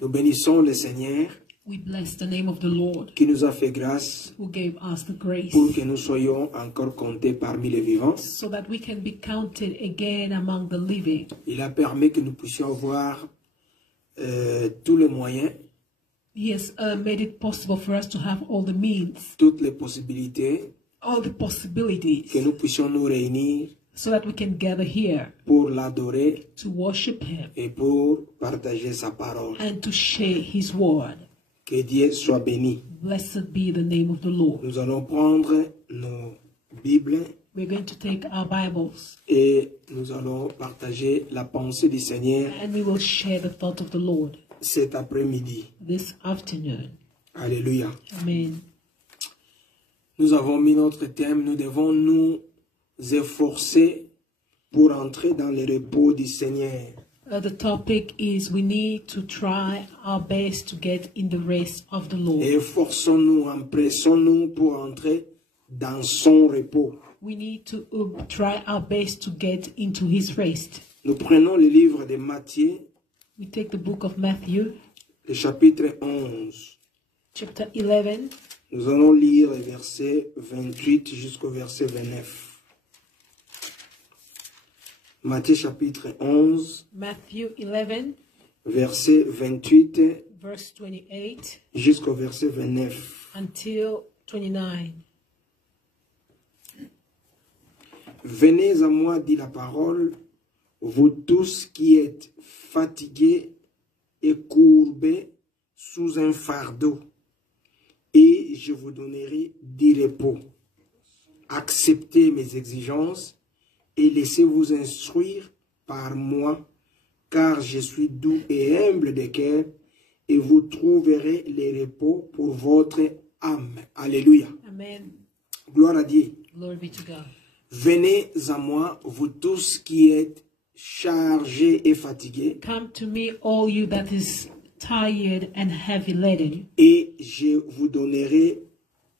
Nous bénissons le Seigneur We bless the name of the Lord qui nous a fait grâce who gave us the grace pour que nous soyons encore comptés parmi les vivants. so that we can be counted again among the living. Il a permis que nous puissions avoir tous les moyens, He has made it possible for us to have all the means, toutes les possibilités, all the possibilities, que nous puissions nous réunir so that we can gather here pour l'adorer to worship Him et pour partager sa parole. and to share His word. Que Dieu soit béni. Blessed be the name of the Lord. Nous allons prendre nos Bibles We're going to take our Bibles et nous allons partager la pensée du Seigneur and we will share the thought of the Lord cet après-midi. this afternoon. Alléluia. Amen. Nous avons mis notre thème, nous devons nous efforcer pour entrer dans le repos du Seigneur. The topic is we need to try our best to get in the rest of the Lord. Et efforçons-nous, empressons-nous pour entrer dans son repos. We need to try our best to get into His rest. Nous prenons le livre de Matthieu, We take the book of Matthew, le chapitre 11. chapter 11. Nous allons lire les versets 28 jusqu'au verset 29. Matthieu chapitre 11, Matthew 11, verset 28 verse 28 jusqu'au verset 29. until 29. Venez à moi, dit la parole, vous tous qui êtes fatigués et courbés sous un fardeau, et je vous donnerai du repos. Acceptez mes exigences et laissez-vous instruire par moi, car je suis doux et humble de cœur, et vous trouverez le repos pour votre âme. Alléluia. Amen. Gloire à Dieu. Glory be to God. Venez à moi, vous tous qui êtes chargés et fatigués, Come to me, all you that is tired and heavy laden, et je vous donnerai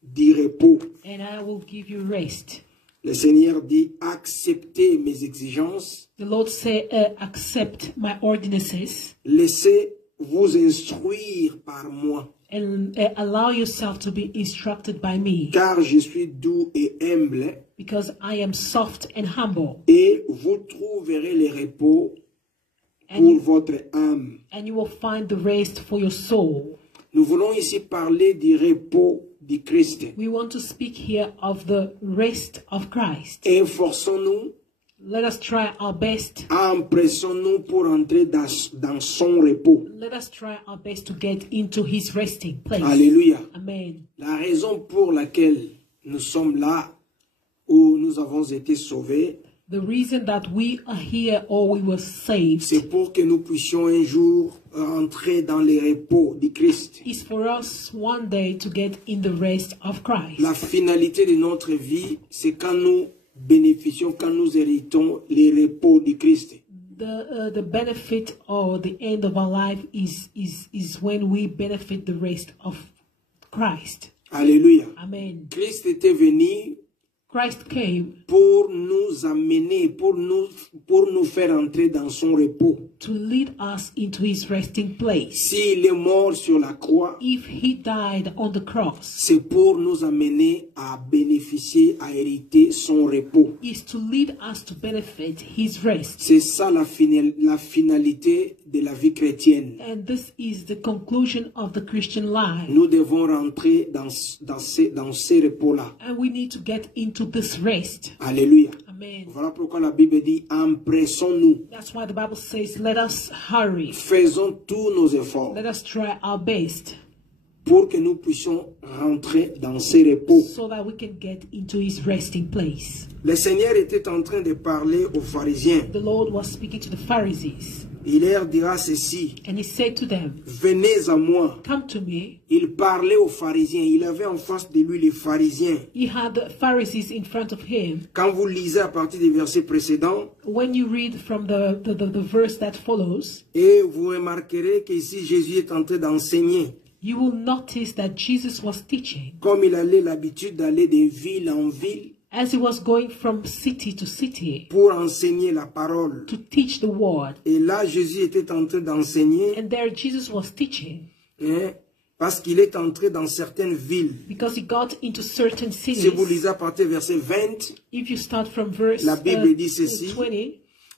du repos. and I will give you rest. Le Seigneur dit, acceptez mes exigences, The Lord say, accept my ordinances laissez-vous instruire par moi, and allow yourself to be instructed by me, car je suis doux et humble, because I am soft and humble, et vous trouverez le repos and pour you, votre âme. and you will find the rest for your soul. Nous voulons ici parler du repos du Christ. We want to speak here of the rest of Christ. Efforçons-nous, Let us try our best. empressons-nous pour entrer dans son repos. Let us try our best to get into His resting place. Alléluia. Amen. La raison pour laquelle nous sommes là, où nous avons été sauvés, The reason that we are here or we were saved c'est pour que nous puissions un jour entrer dans le repos du Christ. is for us one day to get in the rest of Christ. La finalité de notre vie, c'est quand nous bénéficions, quand nous héritons le repos du Christ. The benefit or the end of our life is when we benefit the rest of Christ. Alléluia. Amen. Christ était venu Christ came pour nous amener, pour nous faire entrer dans son repos. to lead us into His resting place. S'il est mort sur la croix, If He died on the cross, c'est pour nous amener à bénéficier, à hériter son repos. is to lead us to benefit His rest. C'est ça la finalité de la vie chrétienne. And this is the conclusion of the Christian life. Nous devons rentrer dans ces repos-là. And we need to get into this rest. Alléluia. Amen. Voilà pourquoi la Bible dit, empressons-nous. That's why the Bible says, let us hurry. Faisons tous nos efforts Let us try our best pour que nous puissions rentrer dans ces repos. so that we can get into His resting place. Le Seigneur était en train de parler aux pharisiens. The Lord was speaking to the Pharisees, Il leur dira ceci, and He said to them, venez à moi. come to me. Il parlait aux pharisiens. Il avait en face de lui les pharisiens. He had the Pharisees in front of Him. Quand vous lisez à partir du verset précédent, When you read from the verse that follows, et vous remarquerez qu'ici Jésus est en train d'enseigner. you will notice that Jesus was teaching. Comme il avait l'habitude d'aller de ville en ville, as he was going from city to city pour enseigner la parole. to teach the word. Et là, Jésus était en train d'enseigner, And there Jesus was teaching hein, parce qu'il est entré dans certaines villes. because he got into certain Si cities. vous lisez à partir du verset 20, If you start from verse la Bible dit ceci. 20,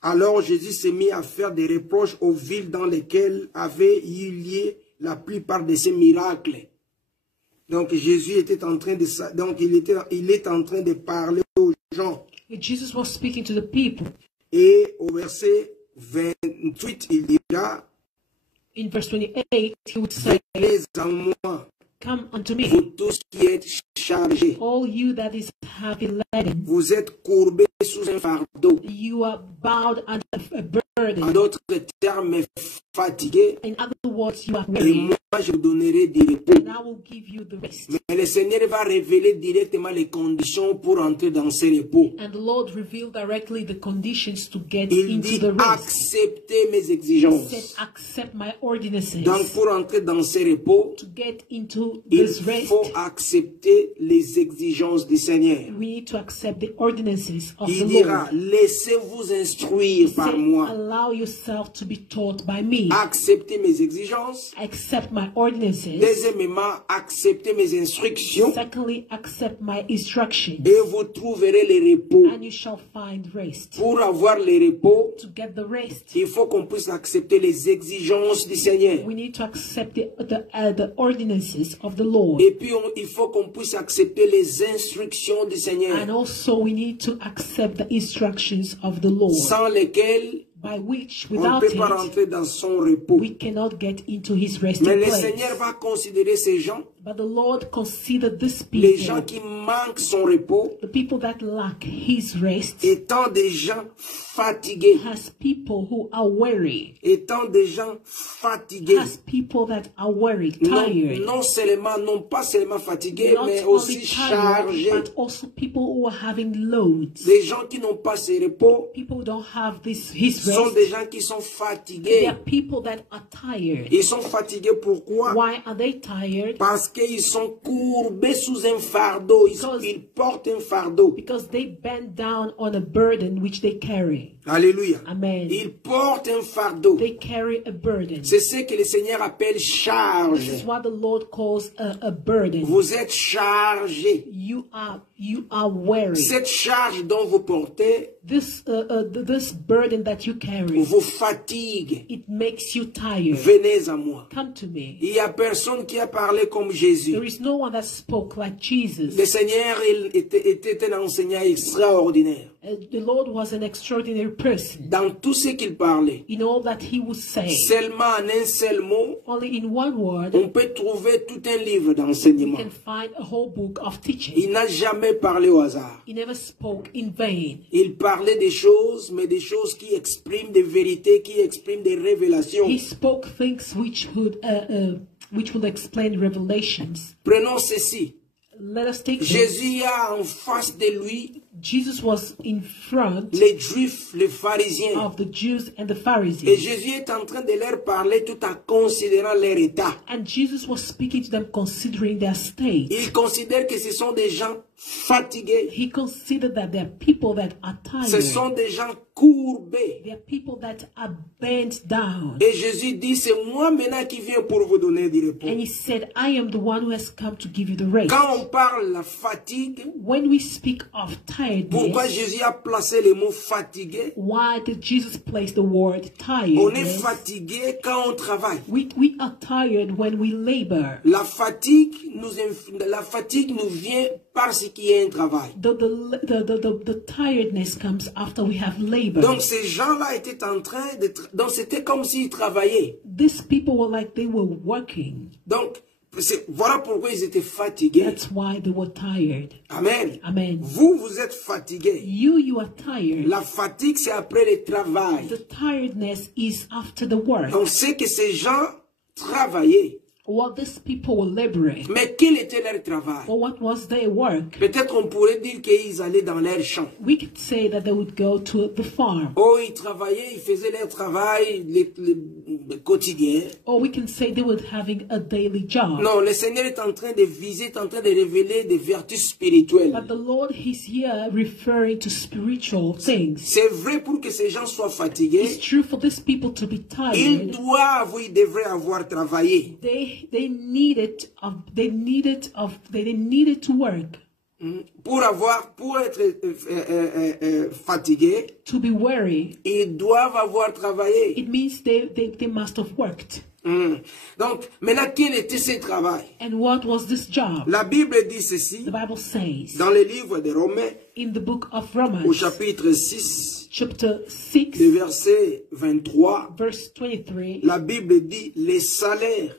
alors Jésus s'est mis à faire des reproches aux villes dans lesquelles avaient eu lieu la plupart de ces miracles. Donc Jésus était en train de il est en train de parler aux gens. Jesus was speaking to the people. Et au verset 28, il dira, In verse 28, he would say, venez en moi, come unto vous me, tous qui êtes chargés. all you that is heavy laden. Vous êtes courbés sous un fardeau. You are bowed under a En burden. d'autres termes, fatigués. In other words, you are Et weary, moi, je vous donnerai du repos. and I will give you the rest. Mais le Seigneur va révéler directement les conditions pour entrer dans ce repos. And the Lord revealed directly the conditions to get Il into dit, the rest. acceptez mes He said, exigences. accept my ordinances. Donc, pour entrer dans ce repos, To get into il this rest, faut accepter les exigences du Seigneur. we need to accept the ordinances of the Il dira, Lord. laissez-vous instruire He par said, moi. allow yourself to be taught by me. Acceptez mes exigences. Accept my ordinances. Deuxièmement, acceptez mes instructions. Secondly, accept my instructions. Et vous trouverez le repos. And you shall find rest. Pour avoir le repos, To get the rest, il faut qu'on puisse accepter les exigences du Seigneur. we need to accept the ordinances of the Lord. Et puis, il faut qu'on puisse accepter les instructions du Seigneur, And also we need to accept the instructions of the Lord, sans lesquelles by which on ne without peut pas it, rentrer dans son repos. we cannot get into his resting Mais le place. Seigneur va considérer ces gens, But the Lord considered these les gens people, qui manquent son repos, the people that lack his rest, étant des gens fatigués, as people who are weary, étant des gens fatigués. as people that are weary, Non, tired. non pas seulement fatigués, Not mais only aussi chargés. tired, but also people who are having loads. Des gens qui n'ont pas ce repos People who don't have his sont rest. des gens qui sont They fatigués. are people that are tired. Ils sont fatigués pourquoi? Why are they tired? Parce qu'ils sont courbés sous un fardeau. Ils portent un fardeau. Because they bend down on a burden which they carry. Alléluia. Amen. Ils portent un fardeau. They carry a burden. C'est ce que le Seigneur appelle This charge. is what the Lord calls a burden. Vous êtes chargés. You are weary. Cette charge dont vous portez This burden that you carry, vous fatigue. it makes you tired. Venez à moi. Come to me. Il n'y a personne qui a parlé comme Jésus. There is no one that spoke like Jesus. Le Seigneur il était un enseignant extraordinaire. The Lord was an extraordinary person. Dans tout ce qu'il parlait, In all that he would say, seulement en un seul mot, only in one word, on peut trouver tout un livre we d'enseignement. can find a whole book of teaching. Il n'a jamais parlé au hasard. He never spoke in vain. Il parlait des choses, mais des choses qui expriment des vérités, qui expriment des révélations. He spoke things which would explain revelations. Prenons ceci. Let us take this. Jésus a en face de lui Jesus was in front les Juifs, les pharisiens. of the Jews and the Et Pharisees. Jésus est en train de leur parler tout en considérant leur état. And Jesus was speaking to them considering their state. Il considère que ce sont des gens fatigués. He considered that there are people that are Ce tired. sont des gens courbés. There are people that are bent down. Et Jésus dit, c'est moi maintenant qui viens pour vous donner du repos. And he said, I am the one who has come to give you the rest. Quand on parle de la fatigue, When we speak of pourquoi tiredness, Jésus a placé le mot fatigué? why did Jesus place the word On est tiredness? fatigué quand on travaille. We are tired when we labor. La fatigue nous vient par ce qui est un travail. The tiredness comes after we have labored. Donc ces gens-là étaient en train de... Donc c'était comme s'ils travaillaient. These people were like they were working. Donc voilà pourquoi ils étaient fatigués. That's why they were tired. Amen. Amen. Vous êtes fatigués. You are tired. La fatigue, c'est après le travail. The tiredness is after the work. Donc c'est que ces gens travaillaient. what these people were laboring. Mais quel était leur travail? Or what was their work? Peut-être on pourrait dire qu'ils allaient dans leur champ. We could say that they would go to the farm. Oh, ils travaillaient, ils faisaient leur travail le quotidien. Or we can say they were having a daily job. Non, le Seigneur est en train de viser, est en train de révéler des vertus spirituelles. But the Lord is here referring to spiritual things. C'est vrai pour que ces gens soient fatigués. It's true for these people to be Ils tired. doivent, ils devraient avoir travaillé. They needed to work. Pour être fatigués, To be weary, ils doivent avoir travaillé. it means they must have worked. Donc, maintenant, quel était ce travail? And what was this job? La Bible dit ceci, The Bible says dans le livre de Romains, in the book of au Romans, chapitre 6, chapter le 6, verset 23, verse 23, la Bible dit, les salaires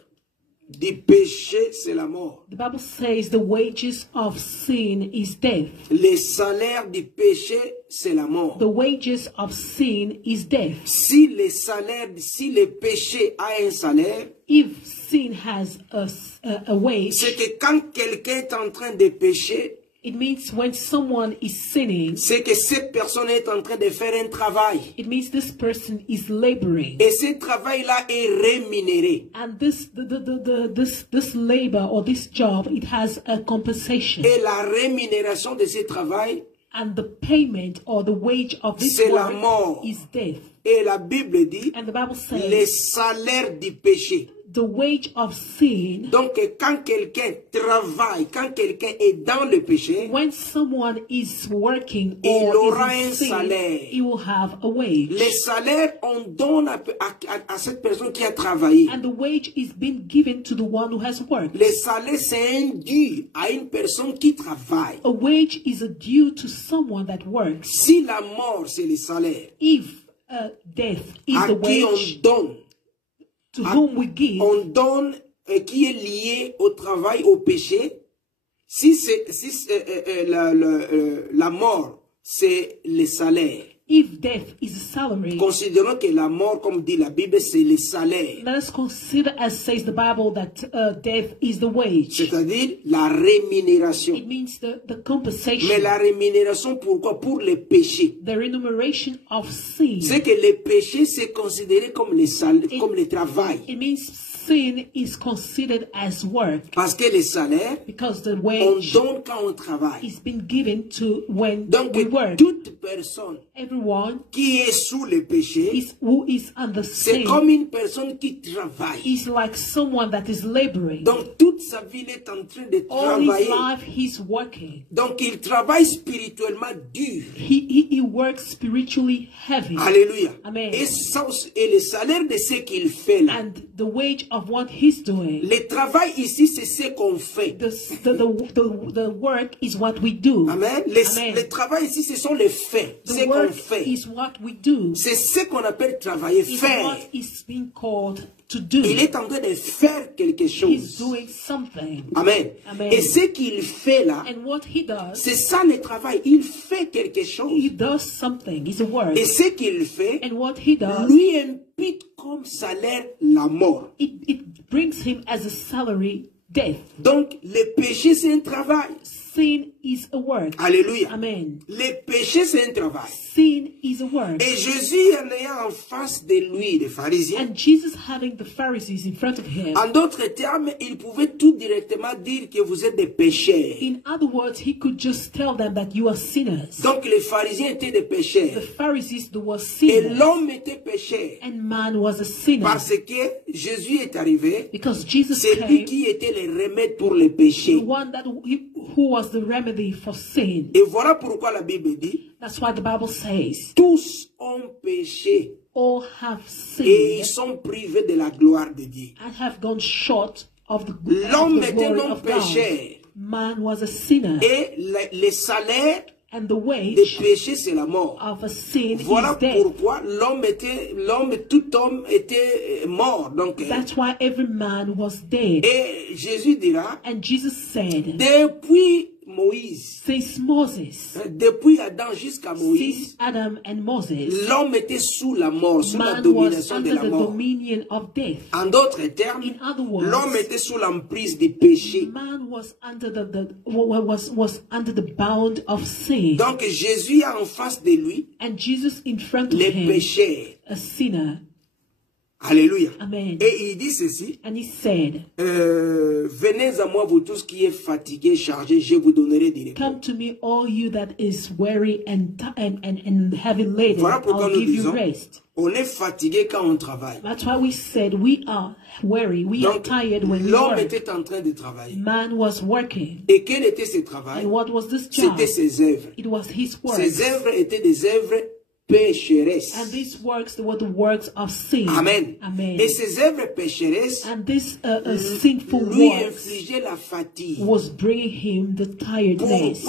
du péché, c'est la mort. the Bible says the wages of sin is death. Les salaires du péché, c'est la mort. The wages of sin is death. Si le péché a un salaire, If sin has a wage, c'est que quand quelqu'un est en train de pécher, it means when someone is sinning, c'est que cette personne est en train de faire un travail. it means this person is laboring. Et ce travail-là est rémunéré. And this labor or this job, it has a compensation. Et la rémunération de ce travail, And the payment or the wage of this c'est la work mort. is death. Et la Bible dit, And the Bible les says salaires du péché. the wage of sin, Donc quand quelqu'un travaille, quand quelqu'un est dans le péché, when someone is working il or aura is un in sin, salaire. he will have a wage. Les salaires, on donne à cette personne qui a travaillé. And the wage is being given to the one who has worked. Les salaires, c'est un dû à une personne qui travaille. A wage is a due to someone that works. Si la mort, c'est le salaire, If death is à the qui on wage donne, to whom we give, on donne qui est lié au travail, au péché. Si la mort, c'est le salaire. if death is a salary, Considérons que la mort, comme dit la Bible, c'est le salaire. let us consider, as says the Bible, that death is the wage. C'est-à-dire la rémunération. It means the compensation, Mais la rémunération, pourquoi? Pour les péchés. the remuneration of sin. C'est que le péché, c'est considéré comme le travail. It means sin is considered as work Parce que le salaire, because the on wage donne quand on travaille. is been given to when Donc, we work. toute personne Everyone qui est sous le péché, who is under c'est sin comme une personne qui travaille. is like someone that is laboring. Donc, toute sa vie, il est en train de All his travailler. life he's working. Donc, il travaille spirituellement dur. He works spiritually heavy. Alléluia. Amen. Et le salaire de ce qu'il fait là. And the wage of what he's doing, Le travail ici, c'est ce qu'on fait. the work is what we do. Amen. Amen. Le travail ici, ce sont les faits. The Ce qu'on work fait. is what we do. C'est ce qu'on appelle travailler, Is faire. what is being called to do. Il est en train de faire quelque He's chose. doing something. Amen. Amen. Et ce qu'il fait là, And what he does, c'est ça le travail. Il fait quelque chose. he does something. It's a work. Et ce qu'il fait, And what he does, lui impute comme salaire la mort. it brings him as a salary death. Donc, le péché, c'est un travail. Sin is a work. Alléluia. Amen. Le péché, c'est un travail. Sin is a work. Et Jésus, en ayant en face de lui les pharisiens, And Jesus having the Pharisees in front of him, en d'autres termes, il pouvait tout directement dire que vous êtes des pécheurs. in other words, he could just tell them that you are sinners. Donc, les pharisiens étaient des The pécheurs. Pharisees were Et sinners. l'homme était pécheur. And man was a sinner. Parce que Jésus est arrivé, Because Jesus c'est lui came, qui était le remède pour les the péchés. one who was the remedy for sin. Et voilà pourquoi la Bible dit, That's why the Bible says, tous ont péché all have et ils sinned sont privés de la gloire de Dieu. and have gone short of the L'homme était glory non of God. pécheur. Man was a sinner. Et le salaire And the des wage péchés, c'est la mort. of a sin Voilà is death. pourquoi tout homme était mort. Donc, That's why every man was dead. et Jésus dira, And Jesus said, depuis Moïse, Since Moses, depuis Adam jusqu'à Moïse, since Adam and Moses, l'homme était sous la mort, sous la man was domination de under la the mort. dominion of death. En d'autres termes, In other words, l'homme était sous l'emprise du péché. man was under was under the bound of sin. Donc Jésus a en face de lui And Jesus in front of les him, pécheurs. a sinner. Alléluia. Amen. Et il dit ceci, And he said, venez à moi vous tous qui êtes fatigués, chargés, je vous donnerai du repos. come to me, all you that is weary and heavy laden. Voilà pourquoi I'll nous give you disons, rest. on est fatigué quand on travaille. That's why we said we are weary, we are Donc tired when we l'homme work. était en train de travailler. Man was working. Et quel était ce travail? And what was this job? C'était ses œuvres. It was his works. Ses œuvres étaient des œuvres pécheresses. And these works, they were the works of sin. Amen. Amen. Et ces œuvres pécheresses And this sinful lui works infligeaient la fatigue. was bringing him the tiredness.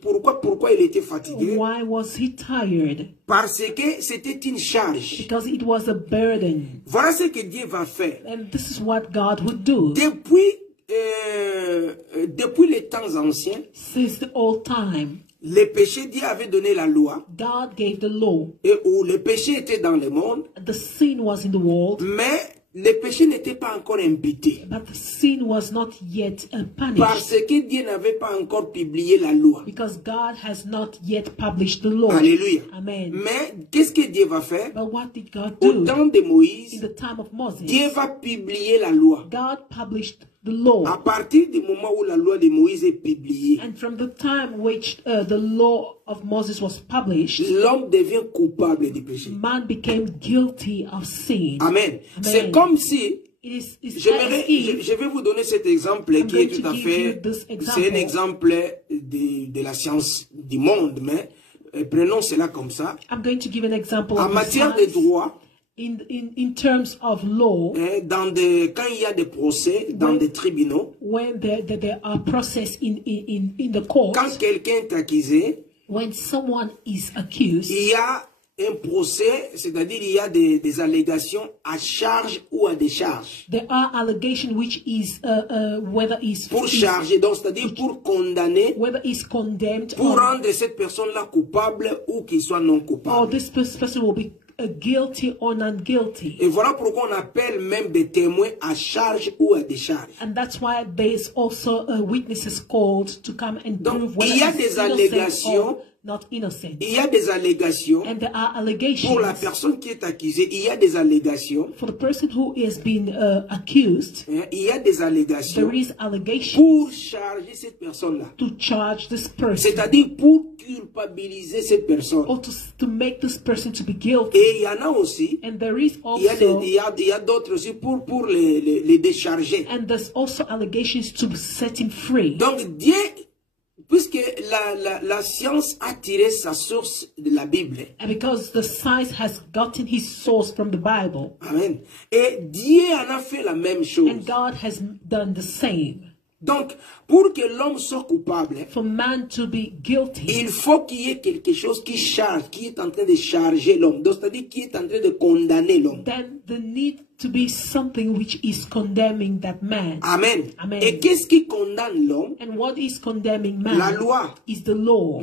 Pourquoi il était fatigué? Why was he tired? Parce que c'était une charge. Because it was a burden. Voilà ce que Dieu va faire. And this is what God would do. Depuis les temps anciens, Since the old time, les péchés, Dieu avait donné la loi, God gave the law. et où les péchés étaient dans le monde, The sin was in the world, mais les péchés n'étaient pas encore imputés. but the sin was not yet punished. Parce que Dieu n'avait pas encore publié la loi. Because God has not yet published the law. Alléluia. Amen. Mais qu'est-ce que Dieu va faire? But what did God Au do? temps de In Moïse, the time of Moses, Dieu va publier la loi. God published the law. À partir du moment où la loi de Moïse est publiée, And from the time which the law of Moses was published, l'homme devient coupable du péché. man became guilty of sin. Amen. C'est comme si, It's je vais vous donner cet exemple qui est going tout to à give fait, you this example. c'est un exemple de la science du monde, mais prenons cela comme ça. I'm going to give an example En of matière de science. droit, In terms of law, quand il y a des procès dans des tribunaux, when there are process in the court, quand quelqu'un est accusé, when someone is accused, il y a un procès, c'est-à-dire il y a des allégations à charge ou à décharge. there are allegations which is whether is Pour charger, donc c'est-à-dire pour condamner, whether is condemned pour or rendre cette personne-là coupable ou qu'il soit non coupable. this person will be guilty or not guilty. Et voilà pourquoi on appelle même des témoins à charge ou à décharge. And that's why there is also witnesses called to come and Donc, prove whether il y a it's des innocent allégations. or not innocent. Il y a des allégations And there are allegations pour la personne qui est accusée. Il y a des allégations. for the person who is being accused. Il y a des allégations There is allegations pour charger cette personne-là. to charge this person C'est-à-dire pour culpabiliser cette personne. or to make this person to be guilty. Et il y en a aussi. And there is Il y a also il y a d'autres aussi pour les décharger. and there's also allegations to set him free. Donc Dieu, puisque la science a tiré sa source de la Bible. And because the science has gotten his source from the Bible, Amen. Et Dieu en a fait la même chose. and God has done the same. Donc, pour que l'homme soit coupable, For man to be guilty, il faut qu'il y ait quelque chose qui charge, qui est en train de charger l'homme. Donc, c'est-à-dire qui est en train de condamner l'homme. then there need to be something which is condemning that man. Amen. Amen. Et qu'est-ce qui condamne l'homme? And what is condemning man La loi. is the law.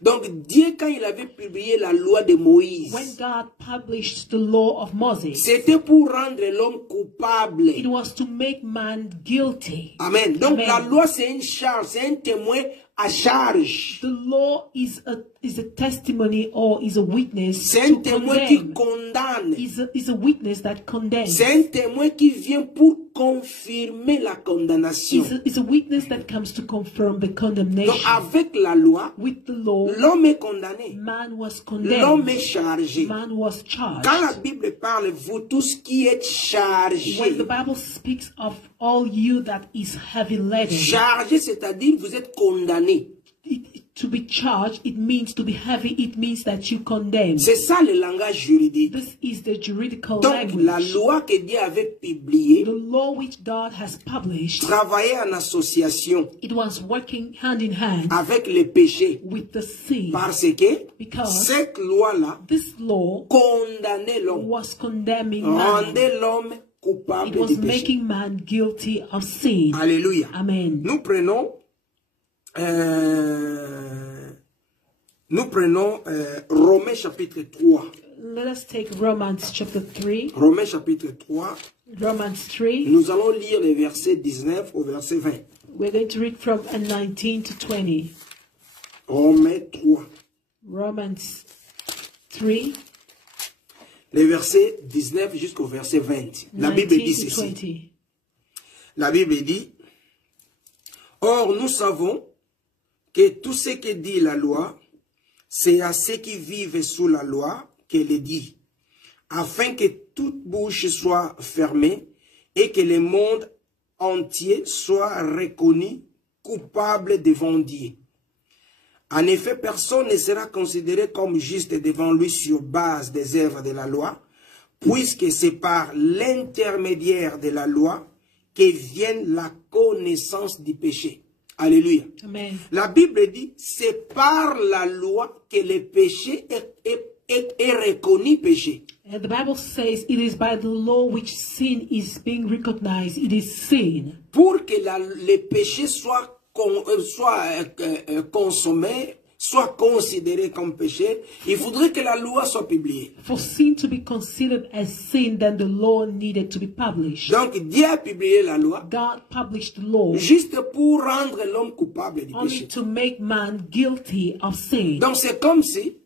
Donc, Dieu, quand il avait publié la loi de Moïse, When God published the law of Moses, c'était pour rendre l'homme coupable. it was to make man guilty. Amen. Donc, Amen. la loi, c'est une charge, c'est un témoin à charge. The law is a testimony or is a witness C'est un to témoin qui condemn. condamne. Is a witness that condemns. C'est un témoin qui vient pour confirmer la condamnation. Is a witness that comes to confirm the Donc, condemnation. avec la loi, With the law, l'homme est condamné. man was L'homme condemned. est chargé. Man was charged. Quand la Bible parle, vous tous qui êtes chargés, When the Bible speaks of all you that is heavy laden, chargé, c'est-à-dire vous êtes condamné. to be charged, it means to be heavy, it means that you condemn. C'est ça le langage juridique. This is the juridical Donc, la language. loi que Dieu avait publiée The law which God has published, travaillait en association it was working hand in hand avec les péchés. with the sin. Parce que Because cette loi-là this law condamnait l'homme, was condemning man. rendait l'homme coupable It was du péché. making man guilty of sin. Alléluia. Amen. Nous prenons Nous prenons Romains chapitre 3. Let us take Romans chapter 3. Romains chapitre 3. Romans 3. Nous allons lire les versets 19 au verset 20. We're going to read from 19 to 20. Romains 3. Romans 3. Les versets 19 jusqu'au verset 20. La Bible dit ceci. La Bible dit, or nous savons que tout ce que dit la loi, c'est à ceux qui vivent sous la loi qu'elle est dit, afin que toute bouche soit fermée et que le monde entier soit reconnu coupable devant Dieu. En effet, personne ne sera considéré comme juste devant lui sur base des œuvres de la loi, puisque c'est par l'intermédiaire de la loi que vient la connaissance du péché. Alléluia. Amen. La Bible dit, c'est par la loi que le péché est reconnu péché. And the Bible says it is by the law which sin is being recognized. It is sin. Pour que le péché soit consommé, soit considéré comme péché, il faudrait que la loi soit publiée. For sin to be considered as sin, then the law needed to be published. Donc Dieu a publié la loi God published the law juste pour rendre l'homme coupable du only péché. to make man guilty of sin. Donc c'est comme si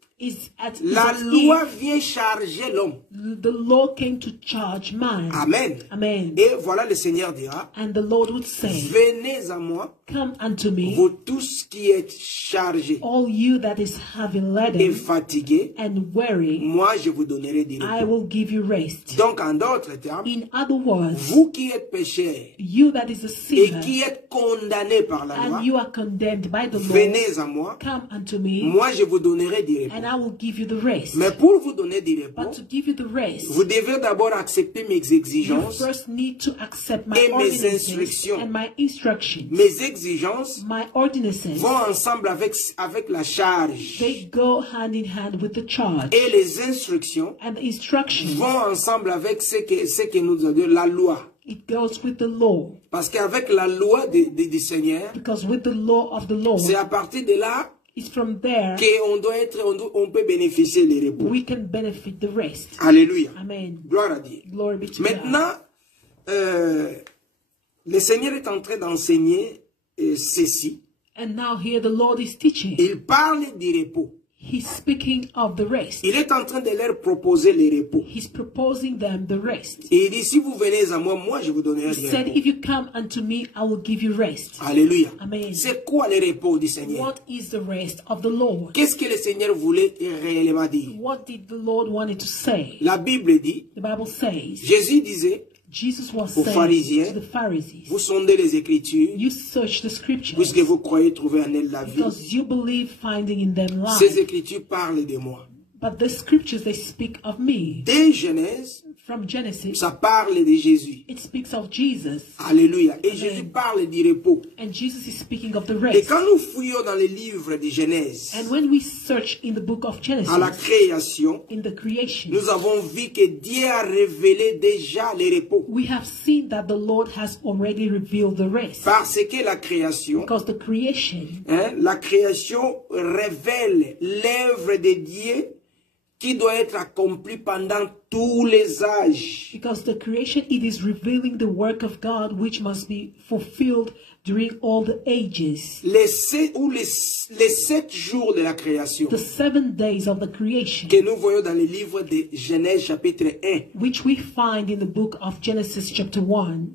la loi vient charger l'homme. The law came to charge man. Amen. Amen. Et voilà, le Seigneur dira, And the Lord would say, venez à moi, come unto me, vous tous qui êtes chargés all you that is heavy et laden fatigués, and weary, moi je vous donnerai du I repos. will give you rest. Donc en d'autres termes, In other words, vous qui êtes pécheurs you that is a et sinner qui êtes condamnés par la loi, and you are condemned by the law, venez à moi, come unto me, moi je vous donnerai du repos. and I will give you the rest. Mais pour vous donner du repos, But to give you the rest, vous devez d'abord accepter mes you exigences. first need to accept my Et mes ordinances instructions. and my instructions. Mes exigences My ordinances, vont ensemble avec la charge. they go hand in hand with the charge. Et les instructions And the instructions, vont ensemble avec ce que nous a dit la loi. it goes with the law. Parce qu'avec la loi du Seigneur, Because with the law of the Lord, c'est à partir de là it's from there on peut bénéficier des repos. we can benefit the rest. Alléluia. Amen. Gloire à Dieu. Glory be to God. Maintenant, le Seigneur est en train d'enseigner ceci. And now here the Lord is teaching. Il parle du repos. He's speaking of the rest. Il est en train de leur proposer le repos. He's proposing them the rest. Et il dit, si vous venez à moi, moi je vous donnerai He du said, repos. if you come unto me, I will give you rest. Alléluia. Amen. C'est quoi le repos du Seigneur? What is the rest of the Lord? Qu'est-ce que le Seigneur voulait réellement dire? What did the Lord wanted to say? La Bible dit, The Bible says, Jésus disait, Jesus was aux saying pharisiens, to the Pharisees, vous sondez les Écritures, you search the scriptures puisque vous croyez trouver en elles la vie. because you believe finding in them Ces life. Écritures parlent de moi. But the scriptures, they speak of me. Dès Genèse, From Genesis, ça parle de Jésus. it speaks of Jesus. Alléluia. Et Amen. Jésus parle du repos. And Jesus is speaking of the Et rest. quand nous fouillons dans les livres de Genèse, And when we search in the book of à la Genesis, création, in the creation, nous avons vu que Dieu a révélé déjà le repos. we have seen that the Lord has already revealed the rest. Parce que la création, Because the creation, la création révèle l'œuvre de Dieu qui doit être accomplie pendant tous les âges. because the creation, it is revealing the work of God which must be fulfilled during all the ages. Les 7 jours de la création The 7 days of the creation, que nous voyons dans le livre de Genèse chapitre 1, which we find in the book of Genesis chapter 1,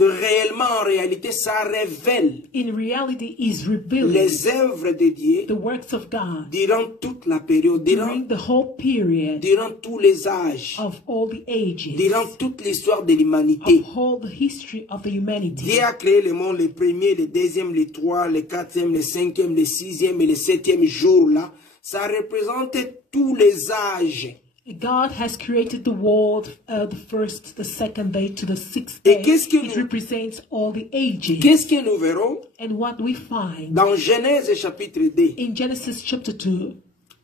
réellement en réalité ça révèle in reality is revealing les œuvres de Dieu the works of God durant toute la période, during the whole period durant tous les âges, of all the ages, durant toute l'histoire de l'humanité. of all the history of the humanity. Dieu a créé le monde, le premier, le deuxième, le troisième, le quatrième, le cinquième, le sixième et le septième jour là. Ça représente tous les âges. God has created the world, the first, the second day to the sixth Et day. qu'est-ce que It nous- represents all the ages. Qu'est-ce que nous verrons And what we find dans Genèse chapitre 2? in Genesis chapter 2,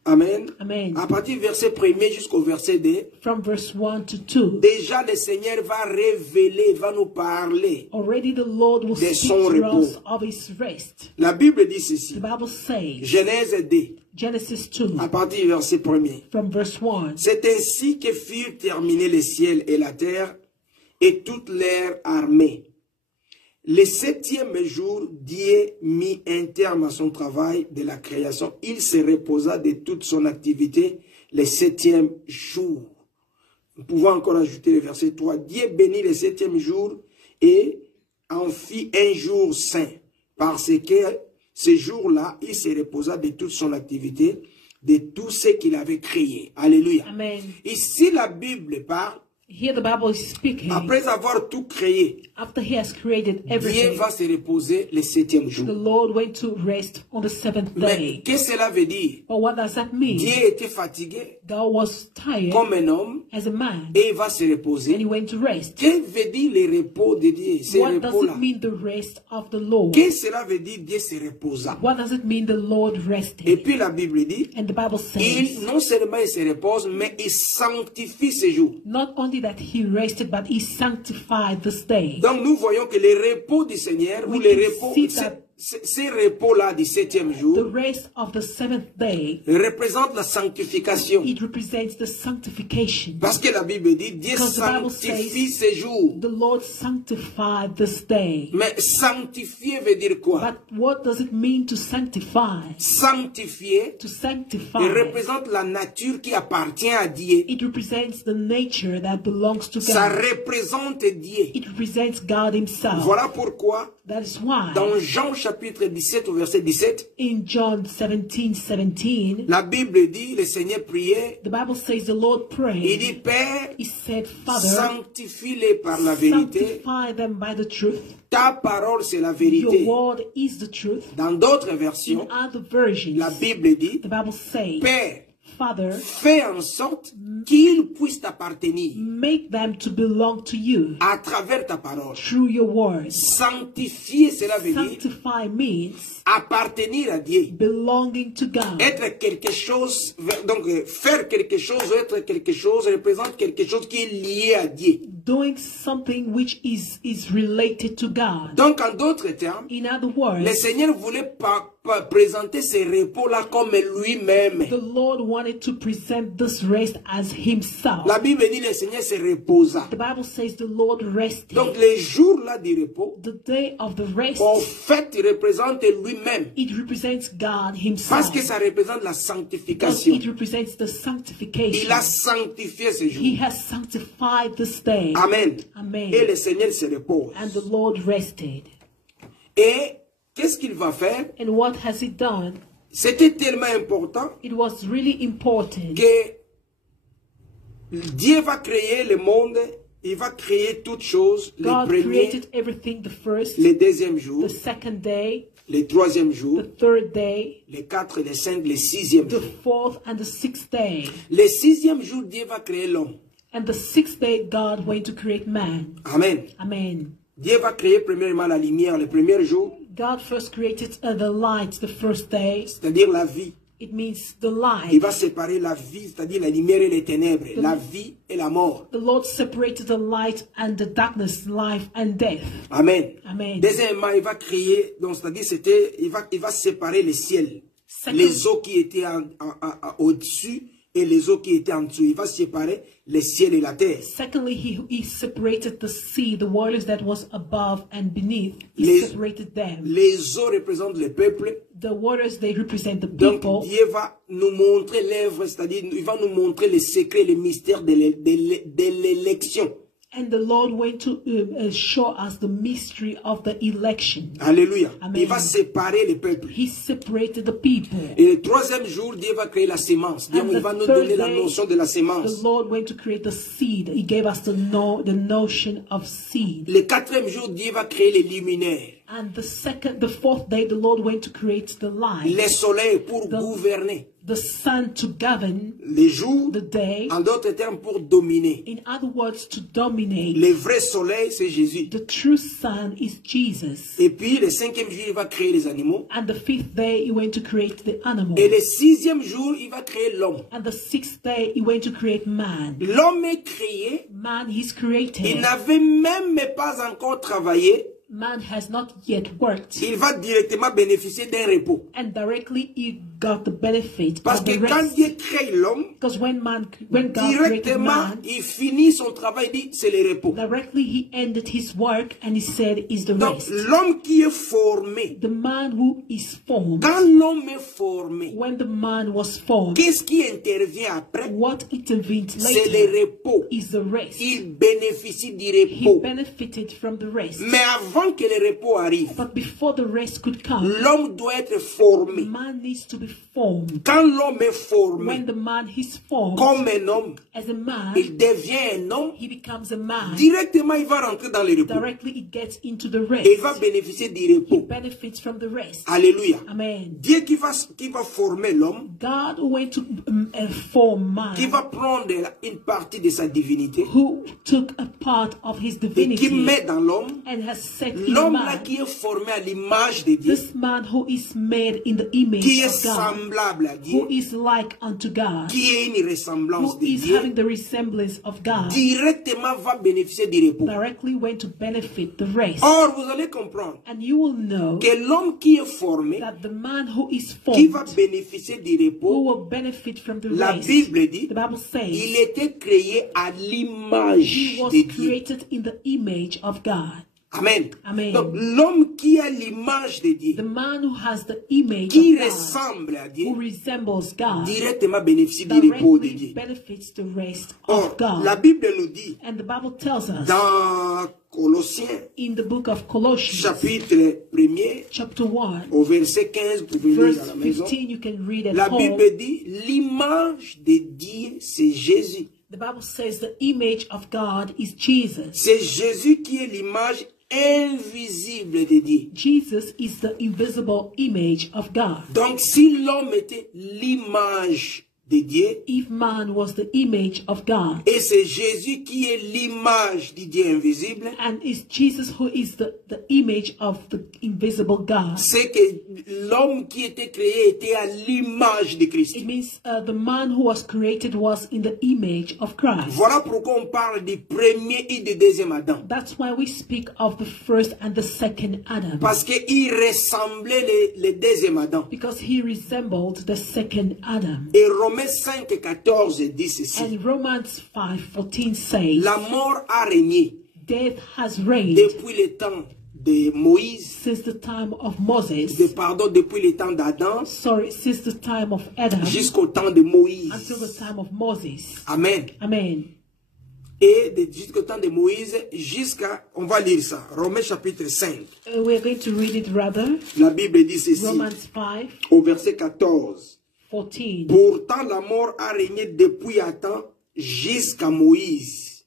Amen. Amen. À partir du verset 1er jusqu'au verset 2, From verse 1 to 2, déjà le Seigneur va révéler, va nous parler. already the Lord will De speak son to repos. us of his rest. La Bible dit ceci. The Bible says, Genèse 2, Genesis 2, à partir du verset 1er. from verse 1, C'est ainsi que furent terminés les ciels et la terre et toute leur armée. Le 7e jour, Dieu mit un terme à son travail de la création. Il se reposa de toute son activité le 7e jour. Nous pouvons encore ajouter le verset 3. Dieu bénit le 7e jour et en fit un jour saint. Parce que ce jour-là, il se reposa de toute son activité, de tout ce qu'il avait créé. Alléluia. Amen. Ici, la Bible parle. Here the Bible is speaking. Après avoir tout créé, After he has created Dieu everything, va se reposer le 7e the jour. Lord went to rest on the seventh Mais day. qu'est-ce que cela veut dire? But what does that mean? Dieu était fatigué God was tired comme un homme as a man, et il va se and he reposer. went to rest. Qu'est-ce que veut dire le repos de Dieu? Ce What does repos-là. it mean, the rest of the Lord? Qu'est-ce que cela veut dire? Dieu se reposa. What does it mean, the Lord Et rested? puis la Bible dit, And the Bible says, non seulement il se repose, mais il sanctifie ce jour. not only that he rested, but he sanctified this day. Donc nous voyons que le repos du Seigneur, ou We le can repos, see that ces repos-là du 7e the jour, rest of the seventh day, représente la sanctification. it represents the sanctification. Parce que la Bible dit, Dieu Because the Bible sanctifie says, ce jour. the Lord sanctified this day. Mais sanctifier veut dire quoi? But what does it mean to sanctify? Sanctifier, To il sanctify, représente la nature qui appartient à Dieu. it represents the nature that belongs to Ça God. représente Dieu. It represents God himself. Voilà pourquoi, That is why dans Jean chapitre 17 au verset 17, in John 17:17, la Bible dit, le Seigneur priait, the Bible says the Lord il prayed. dit, Père, He said, Father, sanctifie-les par la vérité. sanctify them by the truth. Ta parole, c'est la Your vérité. word is the truth. Dans d'autres In versions, other versions, la Bible dit, the Bible says, Père, Father, fais en sorte qu'ils puissent t'appartenir make them to belong to you à travers ta parole. through your word. Sanctifier, cela veut dire Sanctify means appartenir à Dieu. belonging to God. Être quelque chose, donc faire quelque chose ou être quelque chose représente quelque chose qui est lié à Dieu. Doing something which is related to God. Donc en d'autres termes, In other le words, Seigneur voulait présenter ce repos-là comme lui-même. the Lord wanted to present this rest as himself. La Bible dit le Seigneur se reposa. The Bible says the Lord rested. Donc les jours-là du repos, The day of the rest, en fait, il représente lui-même. it represents God Parce himself. que ça représente la Because sanctification. it represents the sanctification. Il a sanctifié ce jour. He has sanctified this day. Amen. Amen. Et le Seigneur se repose. And the Lord rested. Et qu'est-ce qu'il va faire? And what has he done? C'était tellement important It was really important. que Dieu va créer le monde, il va créer toutes choses, le God premier, created everything, the first, le deuxième jour, the second day, le troisième jour, the third day, le 4, le 5, le sixième the jour. fourth and the sixth day. Le sixième jour, Dieu va créer l'homme. And the sixth day, God went to create man. Amen. Amen. Dieu va créer premièrement la lumière le premier jour, God first created the light the first day. c'est-à-dire la vie. It means the Il light. va séparer la vie, c'est-à-dire la lumière et les ténèbres, la vie et la mort. The Lord separated the light and the darkness, life and death. Amen. Amen. Deuxièmement, il va créer, donc c'est-à-dire il va séparer les ciels, les eaux qui étaient au-dessus et les eaux qui étaient en dessous. Il va séparer les ciels et la terre. Secondly, he separated the sea, the waters that was above and beneath. He Les- separated them. Les eaux représentent le peuple. The waters, they represent the Donc people. Dieu va nous montrer l'œuvre, c'est-à-dire il va nous montrer les secrets, les mystères de l'élection. And the Lord went to show us the mystery of the election. Alléluia. Amen. Il va séparer les peuples. He separated the people. Et le troisième jour, Dieu va créer la sémence. Dieu, And il the va nous third donner la day, notion de la The sémence. Lord went to create the seed. He gave us the notion of seed. Le quatrième jour, Dieu va créer les luminaires. And the fourth day, the Lord went to create the light, les soleils pour gouverner, the sun to govern, les jours, the day. en d'autres termes, pour dominer. In other words, to dominate. Le vrai soleil, c'est Jésus. The true sun is Jesus. Et puis, le cinquième jour, il va créer les animaux. And the fifth day, he went to create the animals. Et le sixième jour, il va créer l'homme. And the sixth day, he went to create man. L'homme est créé. Man is created. Il n'avait même pas encore travaillé. Man has not yet worked. Il va directement bénéficier d'un repos. And directly he got the benefit Parce of que the quand rest. Dieu crée l'homme, Because when God created directement, man, il finit son travail, il dit c'est le repos. directly he ended his work and he said is the Donc, rest. l'homme qui est formé, The man who is formed, quand l'homme est formé, when the man was formed, qu'est-ce qui intervient après? what intervened C'est le later repos. is the rest. Il bénéficie du He repos. benefited from the rest. Mais avant que le repos arrive, But before the rest could come, l'homme doit être formé. man needs to be formed. Quand l'homme est When formé the man is formed comme un homme, as a man, il devient un homme. he becomes a man. Directement, il va rentrer dans le repos. Directly he gets into the Et il va rest. bénéficier du He repos. benefits from the rest. Alléluia. Amen. Dieu qui va former l'homme, God went to form qui man, va prendre une partie de sa divinité who took a part of his et qui divinity met dans l'homme, and has set in l'homme là man qui est formé à l'image de Dieu, this man who is made in the image qui est of God, semblable à Dieu, who is like unto God, qui est une ressemblance who de is Dieu, having the resemblance of God, directement va bénéficier du repos. directly went to benefit the rest. Or, vous allez comprendre And you will know que l'homme qui est formé, that the man who is qui va formed, bénéficier du who repos, will benefit from the la rest, Bible dit, the Bible il says, était créé à l'image he was de Dieu. created in the image of God. Amen. Amen. Donc, l'homme qui a l'image de Dieu, The man who has the image qui of God, ressemble à Dieu, who resembles God, directement bénéficie du repos de directly Dieu. benefits the rest Or, of God. la Bible nous dit, And the Bible tells us dans Colossiens, in the book of Colossians, chapitre 1er, chapter 1, au verset 15, vous pouvez lire verse dans la maison, 15, you can read at la home. Bible dit, l'image de Dieu, c'est Jésus. The Bible says the image of God is Jesus. C'est Jésus qui est l'image invisible de Dieu. Jesus is the invisible image of God. Donc, si l'homme était l'image de Dieu, If man was the image of God, et c'est Jésus qui est l'image du Dieu invisible, and it's Jesus who is the image of the invisible God, c'est que l'homme qui était créé était à l'image de Christ. it means the man who was created was in the image of Christ. Voilà pourquoi on parle du premier et du deuxième Adam. That's why we speak of the first and the second Adam, Parce qu'il ressemblait le deuxième Adam. because he resembled the second Adam. Et Romains 5, 14 dit ceci. And Romans 5:14 says, La mort a régné death has reigned depuis le temps de Moïse, since the time of Moses, depuis le temps d'Adam, since the time of Adam, jusqu'au temps de Moïse. until the time of Moses. Amen. Amen. Et jusqu'au temps de Moïse, on va lire ça, Romains chapitre 5. We're going to read it rather. La Bible dit ceci, Romans 5:14. au verset 14. Pourtant, la mort a régné depuis Adam jusqu'à Moïse,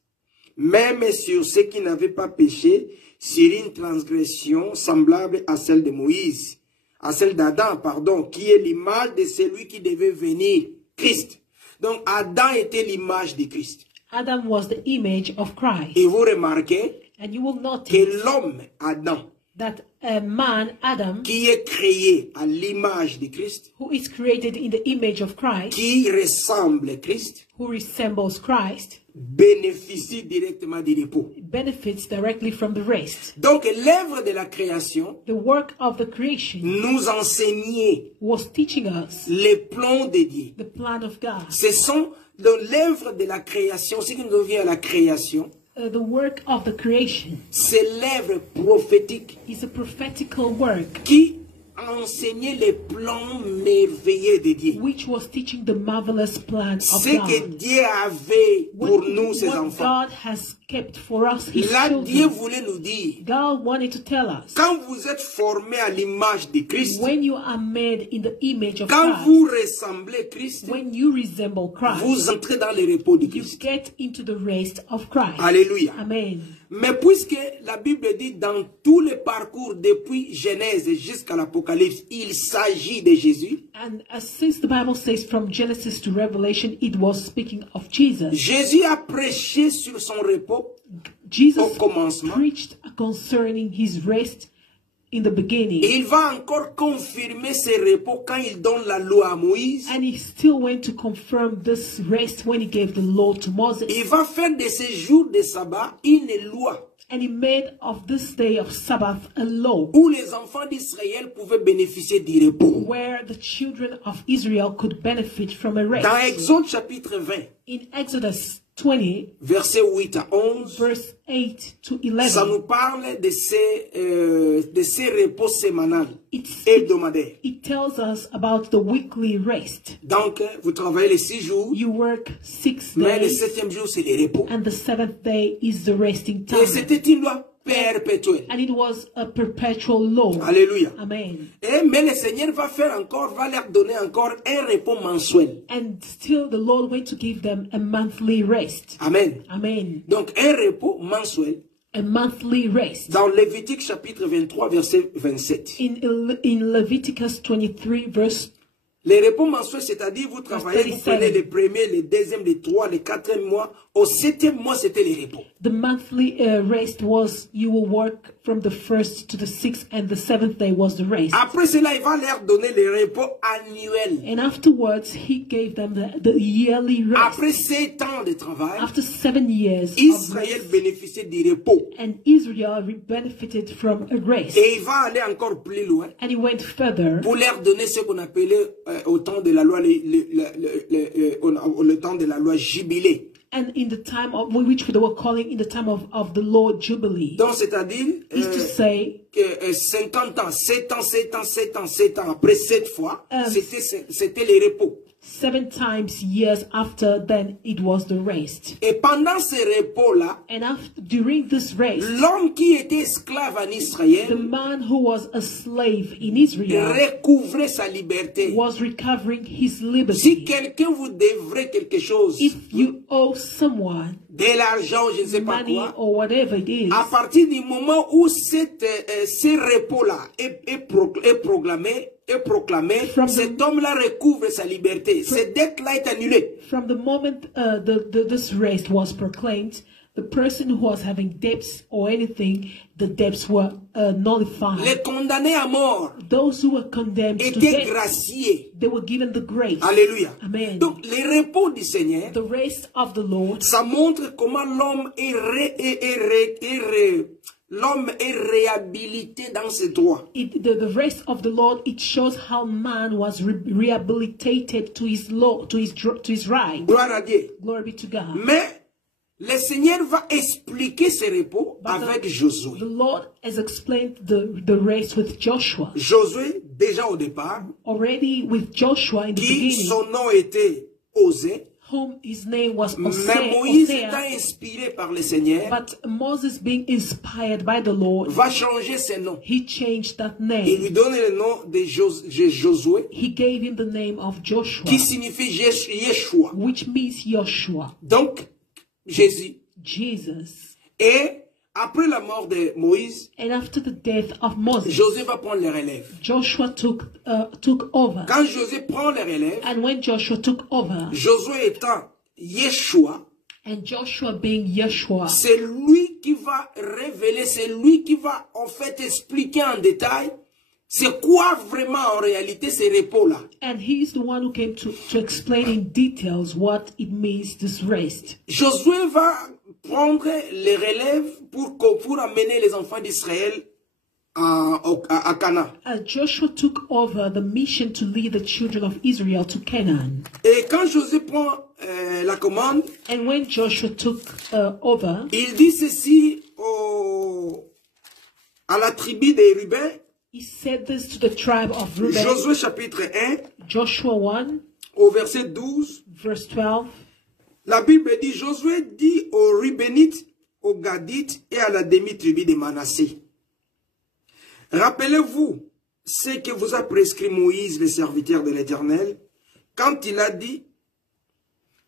même sur ceux qui n'avaient pas péché, sur une transgression semblable à celle de Moïse, à celle d'Adam, pardon, qui est l'image de celui qui devait venir, Christ. Donc, Adam était l'image de Christ. Adam was the image of Christ. Et vous remarquez And you will que notice l'homme, Adam, that a man, Adam, qui est créé à l'image de Christ, who is created in the image of Christ, qui ressemble à Christ, who resembles Christ, bénéficie directement du repos. benefits directly from the rest. Donc, l'œuvre de la création The work of the creation nous enseignait was teaching us les plans de Dieu. the plan of God. Ce sont l'œuvre de la création, ce qui nous revient à la création, The work of the creation c'est l'œuvre prophétique is a prophetical work qui enseignait les plans merveilleux de Dieu. which was teaching the marvelous plan of Ce que God. Dieu avait pour nous, ses What enfants. God has kept for us, His Là, Dieu children. voulait nous dire, God wanted to tell us, quand vous êtes formés à l'image de Christ, when you are made in the image of quand Christ, vous ressemblez Christ, when you resemble Christ, vous entrez dans le repos de you Christ. get into the rest of Christ. Alléluia. Amen. Mais puisque la Bible dit dans tout le parcours depuis Genèse jusqu'à l'Apocalypse, il s'agit de Jésus. And since the Bible says from Genesis to Revelation, it was speaking of Jesus. Jésus a prêché sur son repos Jesus au commencement. preached concerning his rest in the beginning. Et il va encore confirmer ce repos quand il donne la loi à Moïse. And he still went to confirm this rest when he gave the law to Moses. Il va faire de ces jours de sabbat une loi And he made of this day of Sabbath a law où les enfants d'Israël pouvaient bénéficier du repos. where the children of Israel could benefit from a rest. Dans Exode chapitre 20, In Exodus 20, versets 8 à 11, verse 8 to ça 11, nous parle de ces repos sémanales, it hebdomadaires. tells us about the weekly rest. Donc, vous travaillez les 6 jours, You work 6 mais le days, 7e jour, c'est le repos. and the 7th day is the resting Et time. c'était une loi perpétuelle. And it was a perpetual law. Alléluia. Amen. Mais le Seigneur va leur donner encore un repos mensuel. And still the Lord went to give them a monthly rest. Amen. Amen. Donc, un repos mensuel A monthly rest. dans Lévitique chapitre 23, verset 27. In Leviticus 23, verse Les repos mensuels, c'est-à-dire vous travaillez, vous prenez les premiers, les deuxièmes, les trois, les quatrièmes mois. Au 7e mois, c'était les repos. the monthly rest was you will work from the 1st to the 6th, and the 7th day was the rest. Après cela, il va leur donner les repos annuels. And afterwards, he gave them the yearly rest. Après 7 ans de travail, After 7 years of Israël rest, bénéficiait du repos. and Israel benefited from a rest. Et il va aller encore plus loin And he went further pour leur donner ce qu'on appelait au temps de la loi, le temps de la loi jubilé. and in the time of which they were calling in the time of the Lord Jubilee. Donc, c'est-à-dire Is to say que 50 ans, 7 ans, 7 ans, 7 ans, 7 ans, après 7 fois, c'était les repos. 7 times years after, then it was the rest. Et pendant ces repos-là, And during this rest, l'homme qui était esclave en the Israël man who was a slave in Israel recouvrait sa liberté. was recovering his Si liberty. quelqu'un vous devrait quelque chose, If you owe someone de l'argent, je ne sais pas money quoi, or whatever it is, à partir du moment où ce repos-là est proclamé, cet homme-là recouvre sa liberté. Cette dette-là est annulée. from the moment this rest was proclaimed, the person who was having debts or anything, the debts were nullified. Les condamnés à mort Those who were condemned to étaient death, graciés. they were given the grace. Alléluia. Amen. Donc, les repos du Seigneur, The rest of the Lord, ça montre comment l'homme l'homme est réhabilité dans ses droits. the rest of the Lord, it shows how man was rehabilitated to his law, to his right. Gloire à Dieu. Glory be to God. Mais le Seigneur va expliquer ce repos avec Josué. The Lord has explained the rest with Joshua. Josué, déjà au départ, Already with Joshua in the qui beginning, son nom était Osée, whom his name was mais Moïse Hosea, étant inspiré par le Seigneur, but Moses being inspired by the Lord, va changer ses noms. he changed that Il name. lui donne le nom de Josué, He gave him the name of Joshua, qui signifie Yeshua. which means Joshua, Donc, Jésus. Jesus. Et après la mort de Moïse, And after the death of Moses, Josué va prendre le relève. Joshua took over. Quand Josué prend le relève, And when Joshua took over, Josué étant Yeshua, and Joshua being Yeshua, c'est lui qui va révéler, c'est lui qui va en fait expliquer en détail c'est quoi vraiment en réalité ces repos-là. and he's the one who came to explain in details what it means, this rest. Josué va prendre les relèves pour amener les enfants d'Israël à Canaan. Joshua took over the mission to lead the children of Israel to Canaan. Et quand Josué prend la commande, And when Joshua took over, il dit ceci à la tribu des Ruben. he said this to the tribe of Reuben. Josué chapitre 1, Joshua 1, au verset 12. verse 12. La Bible dit, Josué dit aux Rubénites, aux Gadites et à la demi-tribu de Manassé. Rappelez-vous ce que vous a prescrit Moïse, le serviteur de l'Éternel, quand il a dit,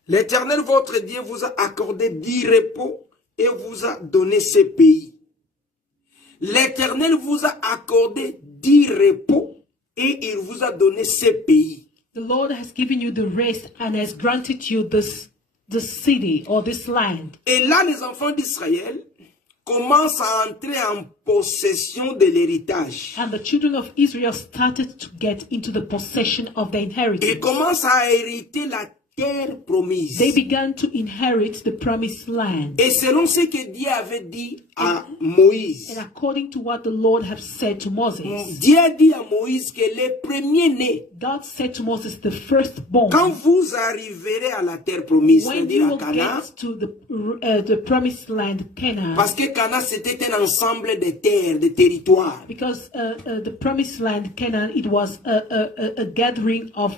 l'Éternel votre Dieu vous a accordé 10 repos et vous a donné ce pays. L'Éternel vous a accordé 10 repos et il vous a donné ce pays. The Lord has given you the rest and has granted you this city or this land. Et là, les enfants d'Israël commencent à entrer en possession de l'héritage. And the children of Israel started to get into the possession of the inheritance. Ils commencent à hériter la terre promise. They began to inherit the promised land. Et selon ce que Dieu avait dit à Moïse, And according to what the Lord had said to Moses, Dieu a dit à Moïse que les premiers-nés, God said to Moses, the firstborn, quand vous arriverez à la terre promise, when c'est-à-dire you à will Canaan, get to the promised land, Canaan, parce que Canaan c'était un ensemble de terres, de territoires. because the promised land, Canaan, it was a gathering of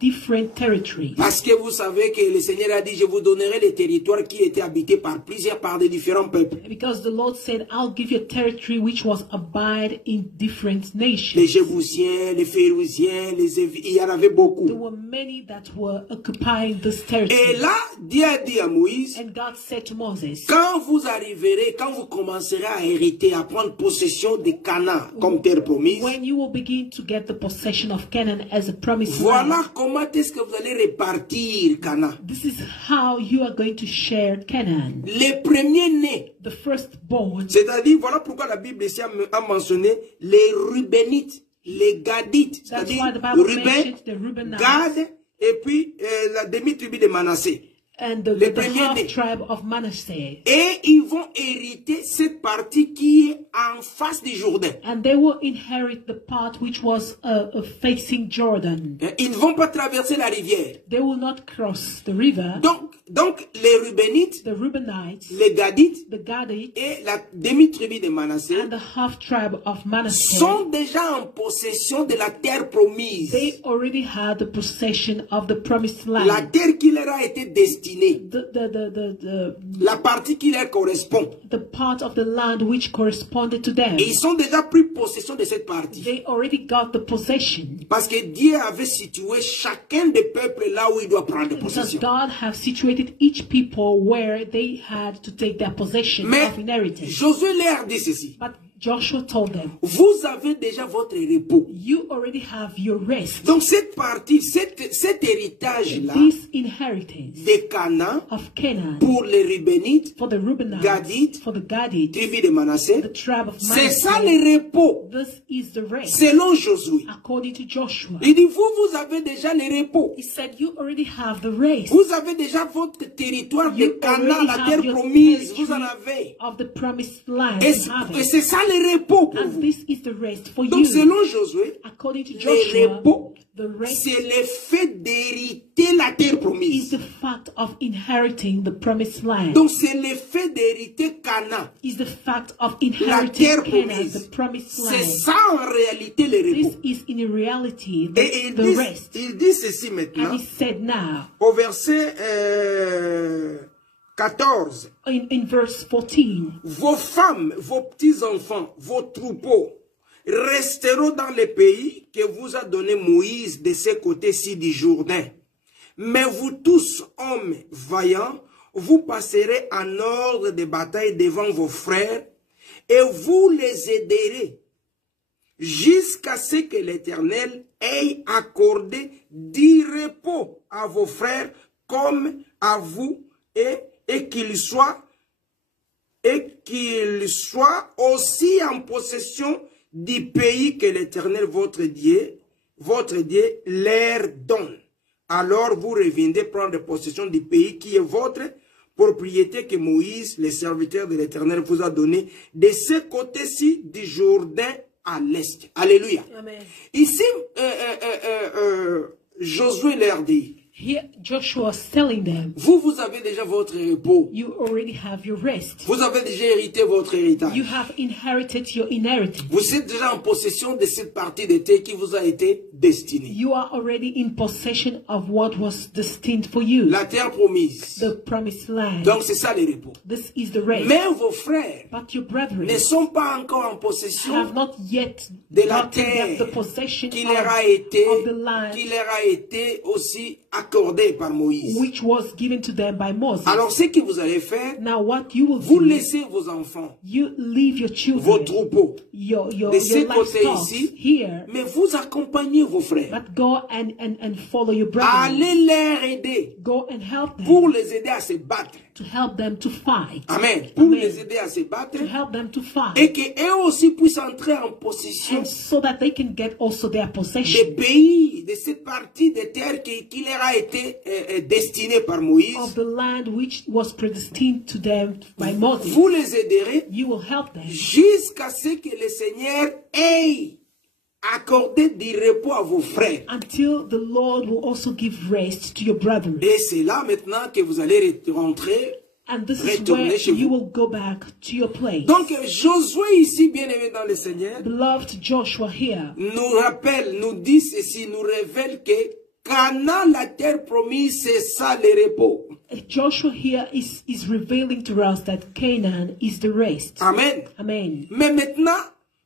different territories. Parce que vous savez que le Seigneur a dit, je vous donnerai les territoires qui étaient habités par des différents peuples. Because the Lord said, I'll give you a territory which was abide in different nations. Les Jébusiens, les Phérusiens, il y en avait beaucoup. There were many that were occupying this Et territory. là, Dieu a dit à Moïse, And God said to Moses, quand vous arriverez, quand vous commencerez à hériter, à prendre possession de Canaan comme terre promise, when you will begin to get the possession of Canaan as a promised voilà land, comment est-ce que vous allez répartir Canaan. this is how you are going to share Canaan. Les premiers-nés, The firstborn, c'est-à-dire, voilà pourquoi la Bible ici a mentionné les Rubénites, les Gadites, that's c'est-à-dire why the Bible Ruben, mentioned the Reubenites Gad, et puis la demi-tribu de Manassé. and les the premiers-nés. half-tribe of Manasseh. Et ils vont hériter cette partie qui est en face du Jourdain. And they will inherit the part which was facing Jordan. Ils ne vont pas traverser la rivière. They will not cross the river. Donc les Rubénites, The Reubenites, les Gadites the Gadites, et la demi-tribu de Manassé and the half-tribe of Manasseh, sont déjà en possession de la terre promise. they already had the possession of the promised La land. terre qui leur a été destinée. La partie qui leur correspond. The part of the land which corresponded to them. Et ils ont déjà pris possession de cette partie. They already got the possession. Parce que Dieu avait situé chacun des peuples là où il doit prendre Because possession. God have situated each people where they had to take their possession Mais of inheritance. Josué leur dit ceci. But Joshua told them, Vous avez déjà votre repos. you already have your rest. Donc cette partie, cet héritage-là This inheritance de Canaan of Canaan pour les Rubénites, for the Reubenites, Gadites, for the Gadites, tribu de Manassé, the tribe of c'est ça Manasseh, le repos, this is the rest. selon Josué. According to Joshua, Il dit, vous avez déjà le repos. he said, you already have the rest. Vous avez déjà votre territoire de You Canaan, already la have terre your promise, vous en territory avez. of the promised land. Et You have it. c'est ça le repos pour And vous. this is the rest for Donc you. selon Josué, According to le Joshua, repos, the rest c'est le fait d'hériter la terre is promise. the fact of inheriting the promised land. Donc c'est le fait d'hériter Canaan, Is the fact of la inheriting terre Canaan, promise. the promised C'est land. ça en réalité le This repos. is in reality Et the rest. il dit ceci And maintenant, he said now, au verset 14. in verse 14, Vos femmes, vos petits-enfants, vos troupeaux resteront dans le pays que vous a donné Moïse de ce côté-ci du Jourdain. Mais vous tous, hommes vaillants, vous passerez en ordre de bataille devant vos frères et vous les aiderez jusqu'à ce que l'Éternel ait accordé 10 repos à vos frères comme à vous et qu'ils soient aussi en possession du pays que l'Éternel, votre Dieu, leur donne. Alors vous reviendrez prendre possession du pays qui est votre propriété que Moïse, le serviteur de l'Éternel, vous a donné de ce côté-ci du Jourdain à l'est. Alléluia. Amen. Ici, Josué leur dit, Here Joshua was telling them, vous avez déjà votre repos. you already have your rest. Vous avez déjà hérité votre héritage. You have inherited your inheritance. Vous êtes déjà en possession de cette partie de terre qui vous a été destinée. You are already in possession of what was destined for you, La terre promise. the promised land. Donc c'est ça le repos. This is the rest. Mais vos frères But your brethren ne sont pas encore en have possession not yet de la gotten them terre the possession qui of the land leur a été aussi accordée par Moïse. which was given to them by Moses. Alors ce que vous allez faire, Now what you will vous do, laissez vos enfants, you leave your vos children, troupeaux, your de ce côté livestock ici, here, mais vous accompagnez vos frères. but go and follow your brothers. Allez les aider Go and help them, pour les aider à se battre. to help them to fight. Amen. Pour Amen. les aider à se battre To help them to fight. et qu'eux aussi puissent entrer en possession And so that they can get also their des possession pays, de cette partie de terre qui leur a été destinée par Moïse. of the land which was predestined to them by Moses. Vous les aiderez You will help them jusqu'à ce que le Seigneur ait accordé du repos à vos frères. until the Lord will also give rest to your brothers. Et c'est là maintenant que vous allez rentrer. And this is Retournez where chez you vous. will go back to your place. Donc Josué ici, bien-aimé dans le Seigneur, Beloved Joshua here nous rappelle, nous dit ceci, nous révèle que Canaan, la terre promise, c'est ça le repos. Joshua here is revealing to us that Canaan is the rest. Amen. Amen. Mais maintenant,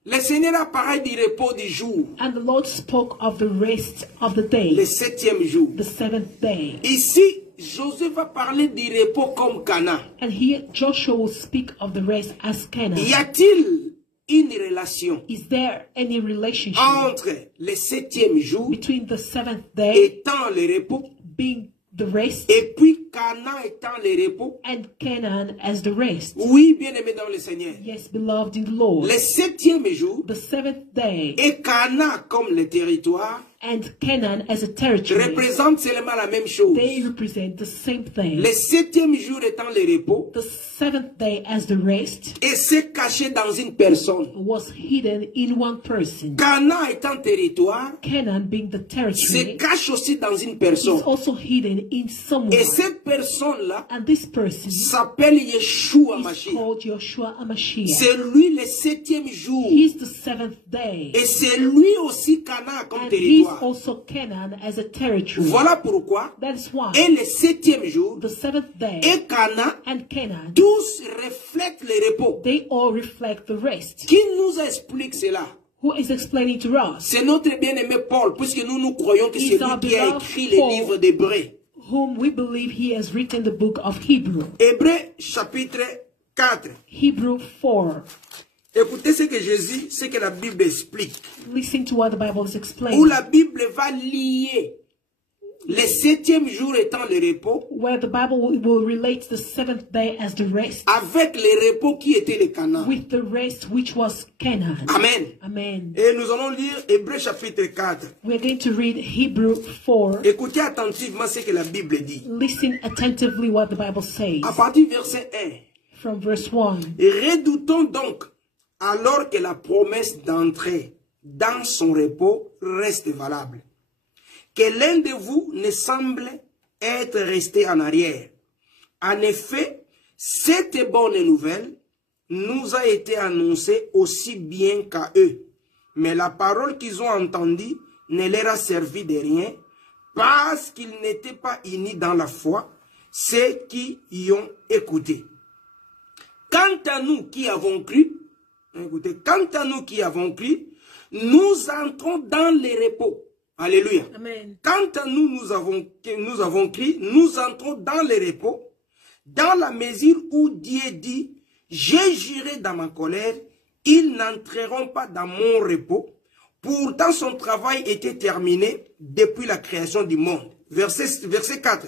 le Seigneur a parlé du repos du jour, And the Lord spoke of the rest of the le day, 7e jour. the seventh day. Ici, Josué va parler du repos comme Canaan. And here Joshua will speak of the rest as Canaan. Y a-t-il une relation Is there any relationship entre le 7e jour between the seventh day étant le repos being the rest et puis Canaan étant le repos? and Canaan as the rest? Oui, bien-aimé dans le Seigneur. Yes, beloved in the Lord. Le 7e jour The seventh day et Canaan comme le territoire and Canaan as a territory, représente seulement la même chose. they represent the same thing. Le 7e jour étant le repos The seventh day as the rest et c'est caché dans une personne. was hidden in one person. Canaan étant territoire, Canaan being the se territory cache aussi dans une is personne. also hidden in someone. Et cette personne-là And this person s'appelle Yeshua is Mashiach. called Joshua Hamashiach. C'est lui le 7e jour. He's the seventh day. Et c'est lui aussi Canaan comme And he's territoire. also Canaan as a territory. Voilà pourquoi. That's why Et le 7e jour, the seventh day et Canaan, and Canaan, tous reflètent le repos. they all reflect the rest. Qui nous explique cela? Who is explaining to us? C'est notre bien-aimé Paul, puisque nous croyons que c'est Is our lui qui a beloved écrit les Paul. livres d'Hébreux. Whom we believe he has written the book of Hebrew. Hébreux chapitre 4. Hebrew 4. Écoutez ce que Jésus, ce que la Bible explique. Listen to what the Bible is Où explaining. la Bible va lier le 7e jour étant le repos Where the Bible will relate the seventh day as the rest avec le repos qui était le Canaan. with the rest which was Canaan. Amen. Amen. Et nous allons lire Hébreux chapitre 4. We're going to read Hebrew 4. Écoutez attentivement ce que la Bible dit. Listen attentively what the Bible says À partir du verset 1. from verse 1. Redoutons donc, alors que la promesse d'entrer dans son repos reste valable, que l'un de vous ne semble être resté en arrière. En effet, cette bonne nouvelle nous a été annoncée aussi bien qu'à eux. Mais la parole qu'ils ont entendue ne leur a servi de rien parce qu'ils n'étaient pas unis dans la foi, ceux qui y ont écouté. Quant à nous qui avons cru, écoutez, quant à nous qui avons cru, nous entrons dans le repos. Alléluia. Amen. Quant à nous, nous avons cru, nous entrons dans le repos, dans la mesure où Dieu dit, j'ai juré dans ma colère, ils n'entreront pas dans mon repos. Pourtant, son travail était terminé depuis la création du monde. Verset 4.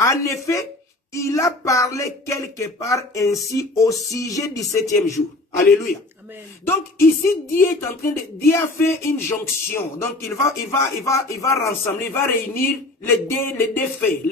En effet, il a parlé quelque part ainsi au sujet du 7e jour. Alléluia. Amen. Donc ici, Dieu est en train de, Dieu a fait une jonction. Donc il va rassembler, il va réunir les deux faits,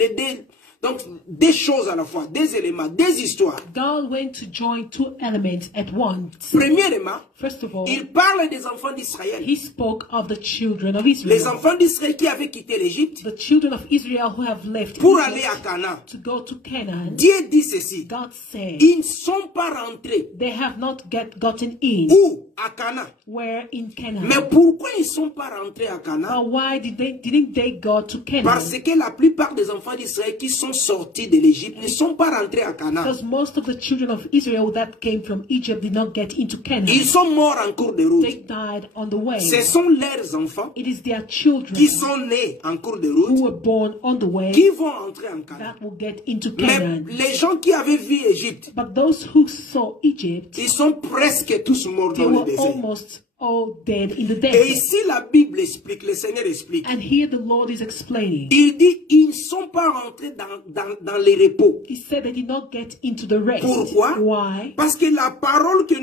donc des choses à la fois, des éléments, des histoires. God went to join two elements at once. Premièrement, First of all, il parle des enfants d'Israël. he spoke of the children of Les Israel. enfants d'Israël qui avaient quitté l'Égypte The children of Israel who have left pour Egypt aller à Canaan. to go to Canaan. Dieu dit ceci. God said Ils ne sont pas rentrés. they have not gotten in. Où? À Canaan. Where in Canaan? Mais pourquoi ils ne sont pas rentrés à Canaan? But why didn't they go to Canaan? Parce que la plupart des enfants d'Israël qui sont sont sortis de l'Égypte ne sont pas rentrés à Canaan. Because most of the children of Israel that came from Egypt did not get into Canaan. Ils sont morts en cours de route. They died on the way. Ce sont leurs enfants It is their children qui sont nés en cours de who route were born on the way qui vont entrer en Canaan. that will get into Mais Canaan. les gens qui avaient vu Égypte, But those who saw Egypt, ils sont presque tous morts they dans le were désert. almost all dead in the Et desert. ici, la Bible explique, le Seigneur explique. And here the Lord is explaining. Il dit, ils ne sont pas rentrés dans les repos. He said they did not get into the rest. Pourquoi? Why? Parce que la parole que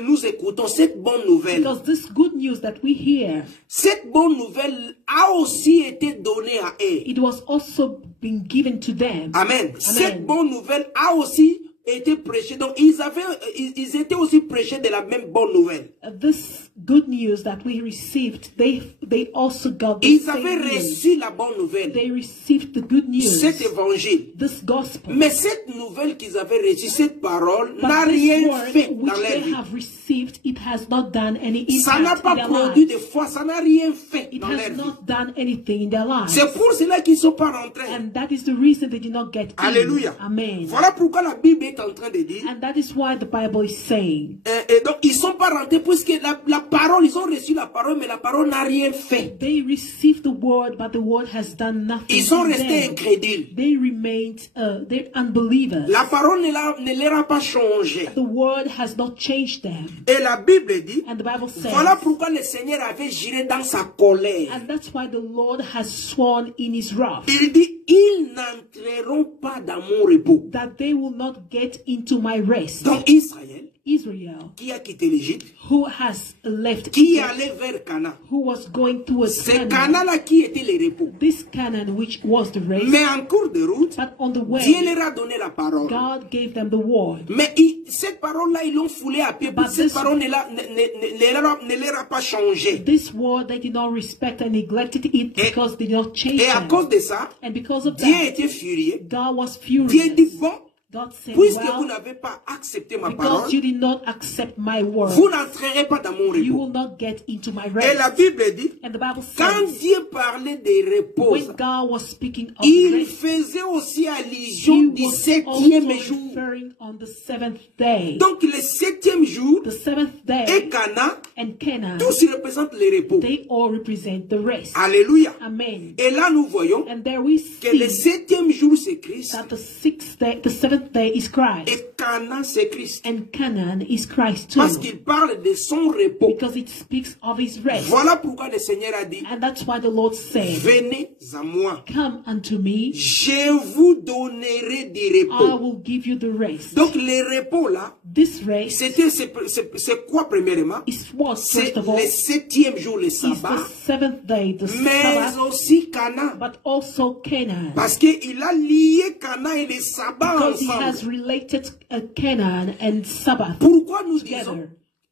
nous écoutons, cette bonne nouvelle, Because this good news that we hear, cette bonne nouvelle a aussi été donnée à eux. it was also been given to them. Amen. Cette bonne nouvelle a aussi été prêchée. Donc, ils étaient aussi prêchés de la même bonne nouvelle. This good news that we received, they also got the Ils same avaient news. reçu la bonne nouvelle, They received the good news, cet évangile. this gospel. Mais cette nouvelle qu'ils avaient reçue, cette parole, But n'a this rien word fait which dans leur they vie. have received, it has not done any Ça n'a impact pas in their produit lives. de foi, ça n'a rien fait It dans leur has vie. not done anything in their lives. C'est pour cela qu'ils ne sont pas rentrés. And that is the reason they did not get Alléluia. in. Amen. Voilà pourquoi la Bible est en train de dire. And that is why the Bible is saying Et donc, ils ne sont pas rentrés puisque la parole, ils ont reçu la parole, mais la parole n'a rien fait. they received the word, but the word has done nothing. Ils sont in restés them. incrédules. They remained, they're unbelievers. La parole ne leur a pas changé. The word has not changed them. Et la Bible dit, And the Bible says, voilà pourquoi le Seigneur avait juré dans sa colère. and that's why the Lord has sworn in his wrath Il dit, ils n'entreront pas dans mon repos. that they will not get into my rest. Donc Israël, Israel, qui a quitté l'Égypte, who has left qui Egypt, allait vers Canaan. who was going towards C'est Canaan, Canaan-là qui était le repos. this Canaan which was the rest, Mais en cours de route, but on the Dieu way, leur a donné la parole. God gave them the word. Mais cette parole-là, ils l'ont foulée à pied. But Cette this- parole ne leur a pas changé. This word, they did not respect and neglected it because they did not change Et à them. cause de ça, And because of Dieu that, était furieux. God was Dieu furious. dit, bon, God said, puisque vous well, n'avez pas accepté ma because parole, you did not accept my word, vous n'entrerez pas dans mon you repos. will not get into my Et la rest. Bible dit, And the Bible quand says, Dieu parlait des repos, when God was speaking of il rest, faisait aussi he allusion du was septième also jour. referring on the seventh day. Donc le septième jour The seventh et day Canaan, and Canaan, tous représentent le repos. they all represent the rest. Alléluia. Amen. Et là, nous voyons And there we que le see septième jour, c'est Christ. that the seventh day is Christ. Et Canaan, c'est Christ. And Canaan is Christ too. Parce qu'il parle de son repos. Because it speaks of his rest. Voilà pourquoi le Seigneur a dit, And that's why the Lord said, venez à moi. come unto me, Je vous donnerai du I repos. will give you the rest. Donc, le repos là, This rest c'est quoi premièrement? is what, C'est first of all, le septième jour, le is the sabbat, seventh day, the mais Sabbath, aussi Canaan. but also Canaan. Parce qu'il a lié Canaan et le sabbat Because he has ensemble. related Canaan and Sabbath Pourquoi nous disons together.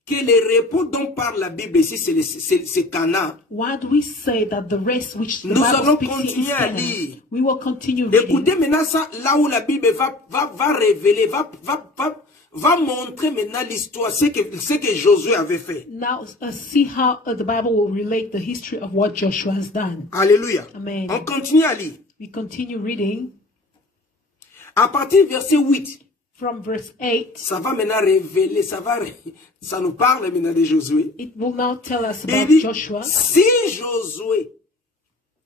que le repos dont parle la Bible ici, c'est Canaan? Why do we say that the rest which the Nous allons Bible speaks here is continuer à Canaan? lire. We will continue reading. Écoutez maintenant ça, là où la Bible va révéler, va montrer maintenant l'histoire, ce que Josué avait fait. Now see how the Bible will relate the history of what Joshua has done. Alléluia. Amen. On continue à lire. We continue reading À partir du verset 8, from verse 8. ça va maintenant révéler, ça nous parle maintenant de Josué. It will now tell us Il about dit, Joshua. si Josué,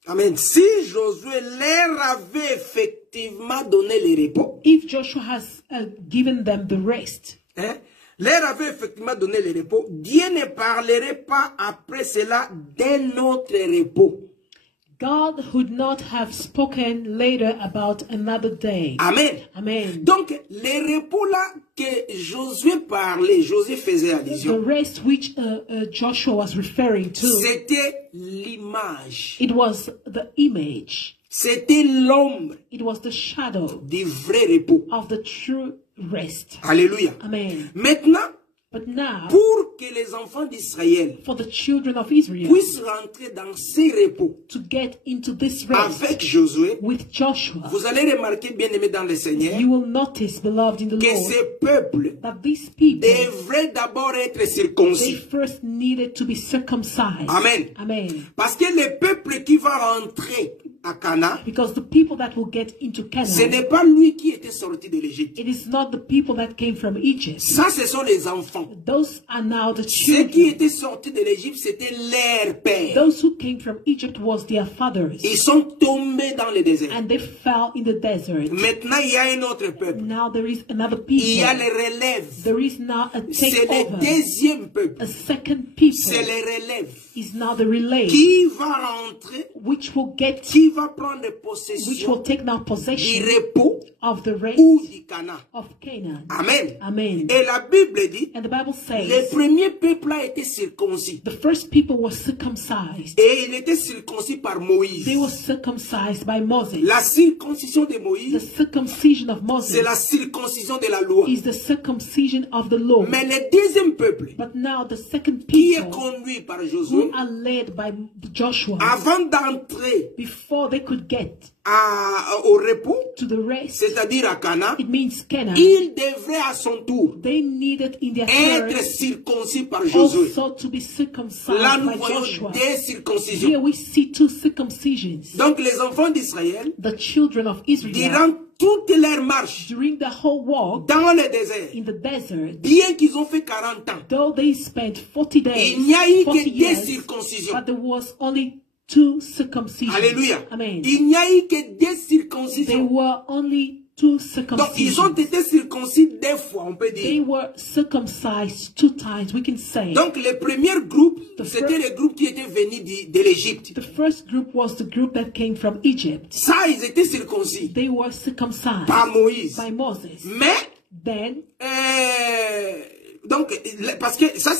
amen, si Josué leur avait effectivement donné le repos, If Joshua has given them the rest, hein, leur avait effectivement donné le repos, Dieu ne parlerait pas après cela d'un autre repos. God would not have spoken later about another day. Amen. Amen. Donc, les repos là que Josué parlait, Josué faisait The allusion, rest which Joshua was referring to, c'était l'image, it was the image, c'était l'ombre it was the shadow du vrai repos. of the true rest. Alléluia. Amen. Maintenant, But now, pour que les enfants d'Israël for the children of Israel puissent rentrer dans ces repos to get into this rest avec Josué, with Joshua, vous allez remarquer, bien aimé dans le Seigneur, you will notice, beloved in the que Lord, ces peuples that these people, devraient d'abord être they circoncis. first needed to be circumcised. Amen. Amen. Parce que le peuple qui va rentrer à Cana, Because the people that will get into ce Canaan, n'est pas lui qui était sorti de l'Égypte. it is not the people that came from Egypt. Ça, ce sont les enfants. Those are now the Ceux qui children. étaient sortis de l'Égypte, c'était leur père. Those who came from Egypt was their fathers. Ils sont tombés dans le désert. And they fell in the desert. Maintenant, il y a un autre peuple. Now there is another Il y a people. les relèves. There is now a C'est le takeover. deuxième peuple. A second C'est people les relèves. is now the relay, Qui va rentrer, which will get, qui va prendre which possession will take now du possession repos of the rest ou du Cana. of Canaan. Amen. Amen. Et la Bible dit, And the Bible les says premiers peuples a été circoncis. the first people were circumcised. Et il était circoncis par Moïse. They were circumcised by Moses. La circoncision de The Moïse, circumcision of c'est Moses la circoncision de la loi. is the circumcision of the law. Mais le deuxième peuple, But now the second qui est people conduit par who Josué, are led by Joshua, avant d'entrer before they could get au repos, to the rest, c'est-à-dire à Cana, it means Canaan, il devrait à son tour they needed in their être turn circoncis par Josué. also to be circumcised Là, nous by voyons Joshua. des circoncisions. Here we see two circumcisions. Donc, les enfants d'Israël, The children of Israel, durant toute leur marche during the whole walk dans le désert, in the desert, bien qu'ils ont fait 40 ans, though they spent 40 days, il n'y a eu 40 que des years, circoncisions. but there was only two circumcisions. Alléluia. Amen. Il n'y a eu que des There circoncisions. were only two Donc, ils ont circumcisions. été circoncis deux fois, on peut They dire. were circumcised 2 times, we can say. Donc, le premier groupe, The c'était first- le groupe qui était venu de l'Égypte. The first group was the group that came from Egypt. Ça, ils étaient circoncis They were circumcised par Moïse. by Moses. Mais, Then, donc, parce que ça,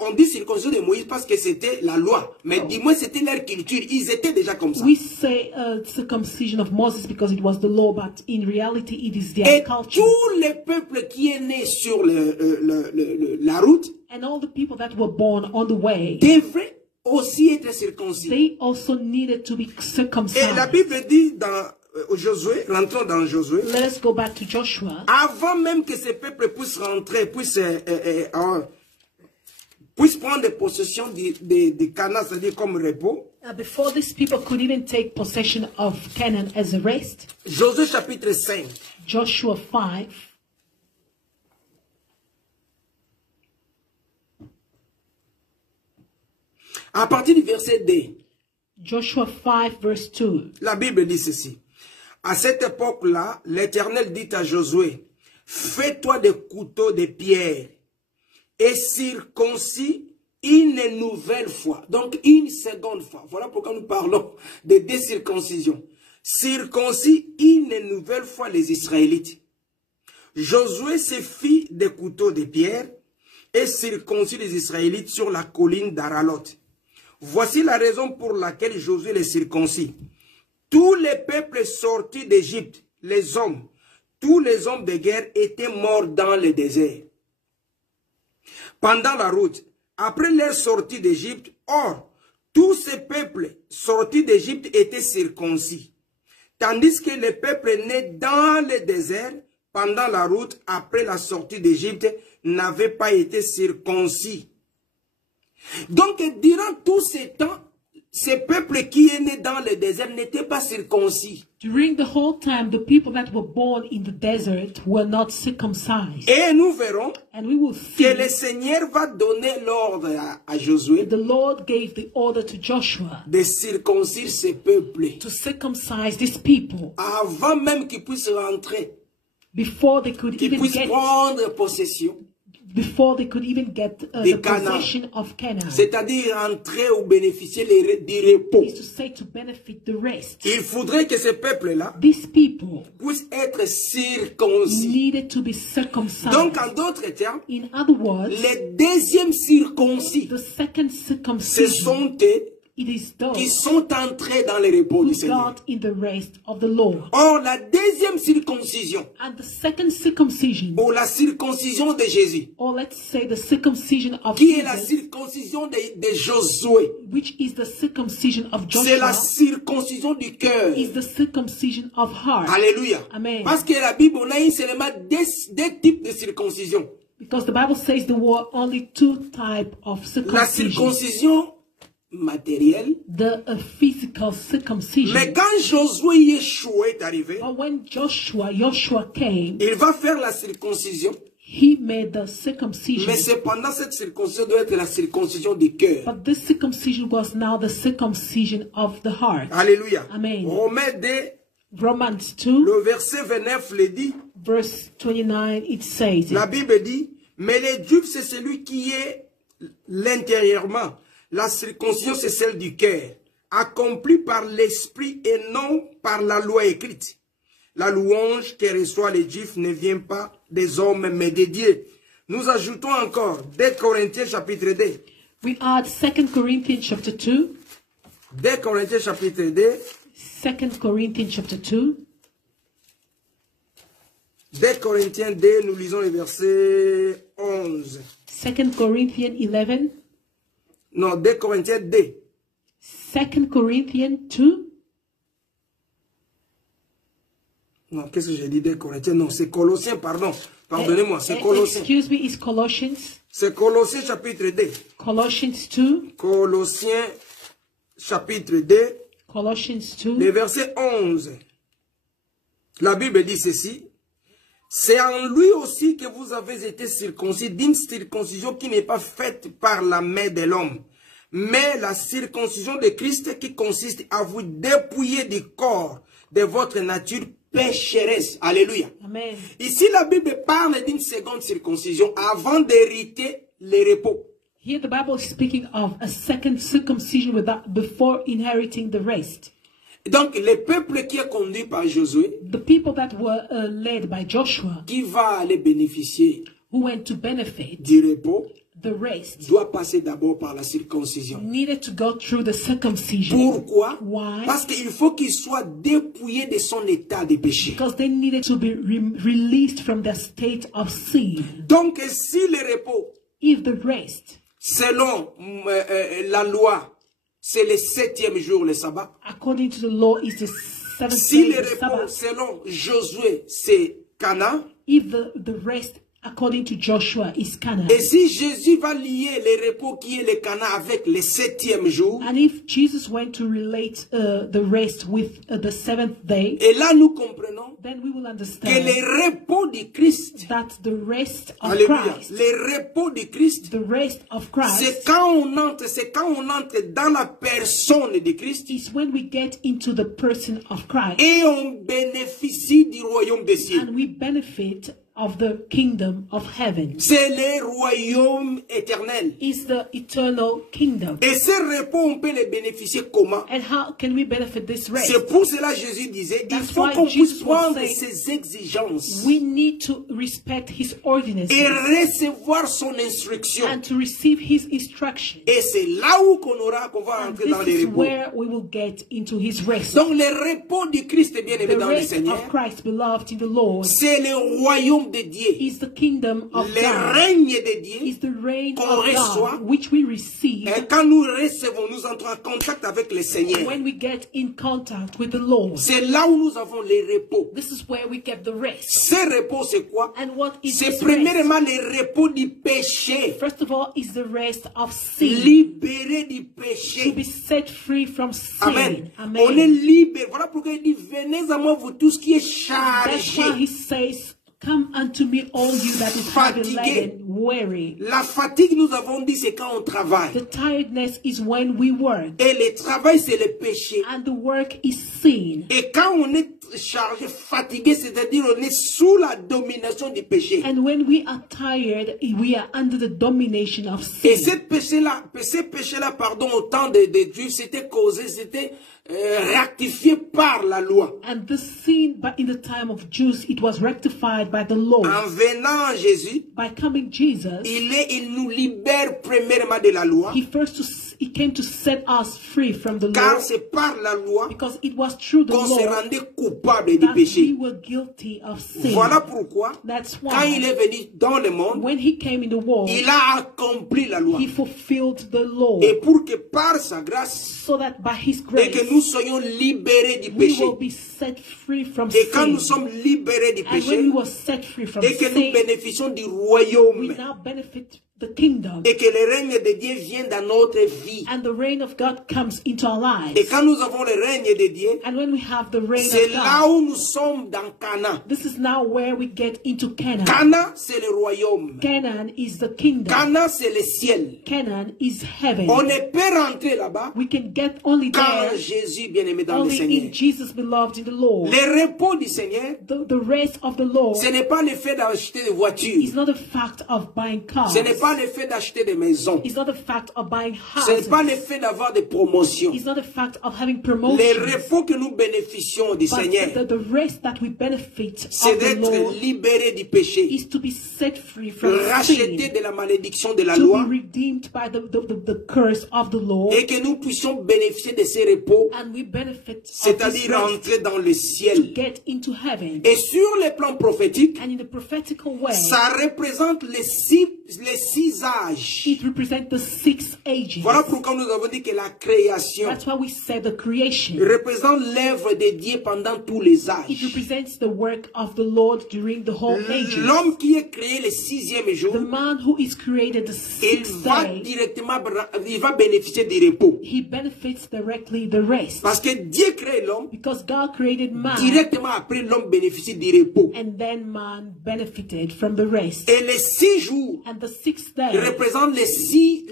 on dit circoncision de Moïse parce que c'était la loi. Mais dis-moi, c'était leur culture. Ils étaient déjà comme ça. we say circumcision of Moses because it was the law, but in reality it is their Et culture. tout le peuple qui est né sur la route And all the people that were born on the way, devrait aussi être circoncis. they also needed to be Et la circumcised. Bible dit dans Josué, rentrons dans Josué, Let us go back to Joshua. avant même que ces peuples puissent rentrer, puissent prendre possession de Canaan, c'est-à-dire comme repos. Before these people could even take possession of Canaan as a rest, Josué chapitre 5. Joshua 5, À partir du verset 2, Joshua 5 verse 2. la Bible dit ceci. À cette époque-là, l'Éternel dit à Josué, fais-toi des couteaux de pierre et circoncis une nouvelle fois. Donc une seconde fois. Voilà pourquoi nous parlons de décirconcision. Circoncis une nouvelle fois les Israélites. Josué se fit des couteaux de pierre et circoncis les Israélites sur la colline d'Aralot. Voici la raison pour laquelle Josué les circoncis. Tous les peuples sortis d'Égypte, les hommes, tous les hommes de guerre étaient morts dans le désert. Pendant la route, après leur sortie d'Égypte, or, tous ces peuples sortis d'Égypte étaient circoncis. Tandis que les peuples nés dans le désert, pendant la route, après la sortie d'Égypte, n'avaient pas été circoncis. Donc, durant tout ce temps, ces peuples qui est né dans le désert n'étaient pas circoncis. During the whole time, the people that were born in the desert were not circumcised. Et nous verrons And we will que le see Seigneur va donner l'ordre à Josué the Lord gave the order to Joshua de circoncire ces peuples to circumcise these people avant même qu'ils puissent rentrer, before they could qu'ils even puissent get prendre possession, the possession of Canaan. c'est-à-dire entrer ou bénéficier du repos. Is to say to benefit the rest. Il faudrait que ces peuples-là These people puissent être circoncis. needed to be circumcised. Donc, en d'autres termes, In other words, les deuxièmes circoncis, the second ce circumcision, sont eux it is qui those sont entrés dans le repos who du Seigneur. got in the rest of the Lord. Or, la deuxième circoncision, And the second circumcision, ou la circoncision de Jésus, or let's say the circumcision of qui est la Jesus, circoncision de Josué, which is the circumcision of c'est la Joshua, circoncision du cœur. is the circumcision of heart. Alléluia. Amen. Parce que la Bible, on a eu seulement deux types de circoncision. Because the Bible says there were only two types of La circumcision. circoncision matérielle. the physical circumcision. Mais quand Josué Yeshua est arrivé, But when Joshua came, il va faire la circoncision. he made the circumcision. Mais cependant, cette circoncision doit être la circoncision du cœur. But this circumcision was now the circumcision of the heart. Alléluia. Amen. Romains 2, Romans 2, le verset 29 le dit. verse 29, it says, La Bible dit, mais les juifs, c'est celui qui est l'intérieurement. La circoncision, c'est celle du cœur, accomplie par l'esprit et non par la loi écrite. La louange que reçoit les juifs ne vient pas des hommes, mais de Dieu. Nous ajoutons encore 2 Corinthiens chapitre 2. we add 2 Corinthians chapter 2, 2 Corinthiens chapitre 2. 2 Corinthians chapter 2, 2 Corinthiens 2, nous lisons le verset 11. 2 Corinthians 11, Non, 2 Corinthiens 2. 2 Corinthians 2, Non, qu'est-ce que j'ai dit 2 Corinthiens? Non, c'est Colossiens, pardon. Pardonnez-moi, c'est Colossiens. excuse me, it's Colossians, C'est Colossiens chapitre 2. Colossians 2, Colossiens chapitre 2, Colossians 2, le verset 11. La Bible dit ceci. C'est en lui aussi que vous avez été circoncis d'une circoncision qui n'est pas faite par la main de l'homme, mais la circoncision de Christ qui consiste à vous dépouiller du corps de votre nature pécheresse. Alléluia. Amen. Ici, la Bible parle d'une seconde circoncision avant d'hériter le repos. Here the Bible is speaking of a second circumcision before inheriting the rest. Donc, le peuple qui est conduit par Josué, The people that were led by Joshua, qui va aller bénéficier who went to benefit du repos, the rest, doit passer d'abord par la circoncision. needed to go through the circumcision. Pourquoi? Why? Parce qu'il faut qu'il soit dépouillé de son état de péché. Because they needed to be released from their state of sin. Donc, si le repos, If the rest, selon la loi, c'est le 7e jour, le sabbat. according to the law, is the seventh Si day, le the repos, Sabbath. selon Josué, c'est Cana. If the rest, according to Joshua, is Canaan. Et si Jésus va lier le repos qui est le Cana avec le 7e jour, And if Jesus went to relate the rest with the seventh day, et là nous comprenons then we will que understand le repos du Christ, that the rest of alléluia, Christ, le repos du Christ, the rest of c'est Christ, quand on entre dans la personne de Christ is when we get into the person of Christ et on bénéficie du royaume des cieux. and we benefit of the kingdom of heaven. C'est le royaume éternel. Is the eternal kingdom. Et ce repos, on peut le bénéficier comment? And how can we benefit this rest? C'est pour cela que Jésus disait, il That's faut why qu'on puisse Jesus was prendre saying, ses exigences We need to respect his ordinances et recevoir son instruction. and to receive his instruction. Et c'est là où qu'on va And rentrer dans this les is repos. where we will get into his rest. Donc le repos du Christ, bien aimé The dans le rest Seigneur, of Christ, beloved in the Lord, c'est le royaume de Dieu. is the kingdom of Le God, règne de Dieu. is the reign qu'on of reçoit. God, which we receive Et quand nous recevons, nous entrons en contact avec le Seigneur. when we get in contact with the Lord. C'est là où nous avons les repos. This is where we get the rest. Ce repos, c'est quoi? And what is C'est this rest? premièrement le repos du péché. First of all, is the rest of sin. Libéré du To péché. be set free from sin. Amen. Amen. On est libéré. Voilà pourquoi il dit, venez à moi vous tous qui êtes That's why he chargés. says, come unto me all you that is heavy Fatigué. laden, weary. La fatigue, nous avons dit, c'est quand on travaille. The tiredness is when we work. Et le travail, c'est le péché. And the work is sin. Et quand on est chargé, fatigué, c'est-à-dire on est sous la domination du péché. And when we are tired, we are under the domination of Et sin. ce péché-là, pardon, au temps des Juifs, c'était causé, c'était rectifié par la loi. And the sin, but in the time of Jews, it was rectified by the law. En venant à Jésus, By coming Jesus, il nous libère premièrement de la loi, he came to set us free from the law, car c'est par la loi because it was through the qu'on se law rendait coupable du that we péché. were guilty of sin. Voilà pourquoi, That's quand il why est venu dans le monde, when he came in the world, il a accompli la loi. he fulfilled the law, Et pour que par sa grâce, so that by his et que grace nous soyons libérés du we péché. will be set free from Et quand nous sin. sommes libérés du And when péché, we were set free from et que nous sin, bénéficions du we royaume, now benefit the kingdom. Et que le règne de Dieu vienne dans notre vie. And the reign of God comes into our lives. Et quand nous avons le règne de Dieu, And when we have the reign c'est of là God, où nous sommes dans Canaan. this is now where we get into Canaan. Canaan, c'est le royaume. Canaan is the kingdom. Canaan, c'est le ciel. Canaan is heaven. On ne peut rentrer là-bas We can get only quand there, Jésus bien-aimé dans le only Seigneur. in Jesus beloved in the Lord. Le repos du Seigneur, The rest of the Lord ce n'est pas le fait d'acheter des voitures. is not a fact of buying cars. Ce n'est pas le fait d'acheter des maisons. It's not a fact of buying Ce n'est houses. pas le fait d'avoir des promotions. It's not a fact of having Le promotions. repos que nous bénéficions du But Seigneur, the rest that we benefit c'est of the d'être Lord libéré du péché, is to be set free from racheté sin, de la malédiction de la to loi, be redeemed by the curse of the Lord, et que nous puissions bénéficier de ces repos, and we benefit of this c'est-à-dire rest rentrer dans le to ciel. get into heaven. Et sur le plan prophétique, And in the prophetical way, ça représente les six âges. it represents the 6 ages. Voilà pourquoi nous avons dit que la création That's why we say the creation. représente l'œuvre de Dieu pendant tous les It âges. represents the work of the Lord during the whole ages. L'homme qui est créé le sixième jour, The man who is created the il 6th va day, directement, il va bénéficier du repos. he benefits directly the rest. Parce que Dieu crée l'homme, Because God created man, directement après l'homme bénéficie du repos. and then man benefited from the rest. Et les 6 jours And the 6th day, représentent les six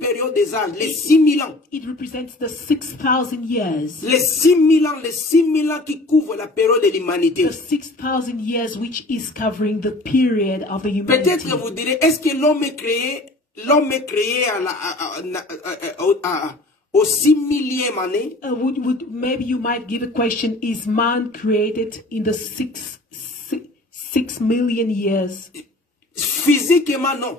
périodes des âges, les 6000 ans. it represents the 6,000 years. Les 6000 ans, les 6000 ans qui couvrent la période de l'humanité. The 6,000 years which is covering the period of the humanity. Peut-être que vous direz, est-ce que l'homme est créé au 6000e année? Maybe you might give a question, is man created in the 6 million years? Physiquement, non.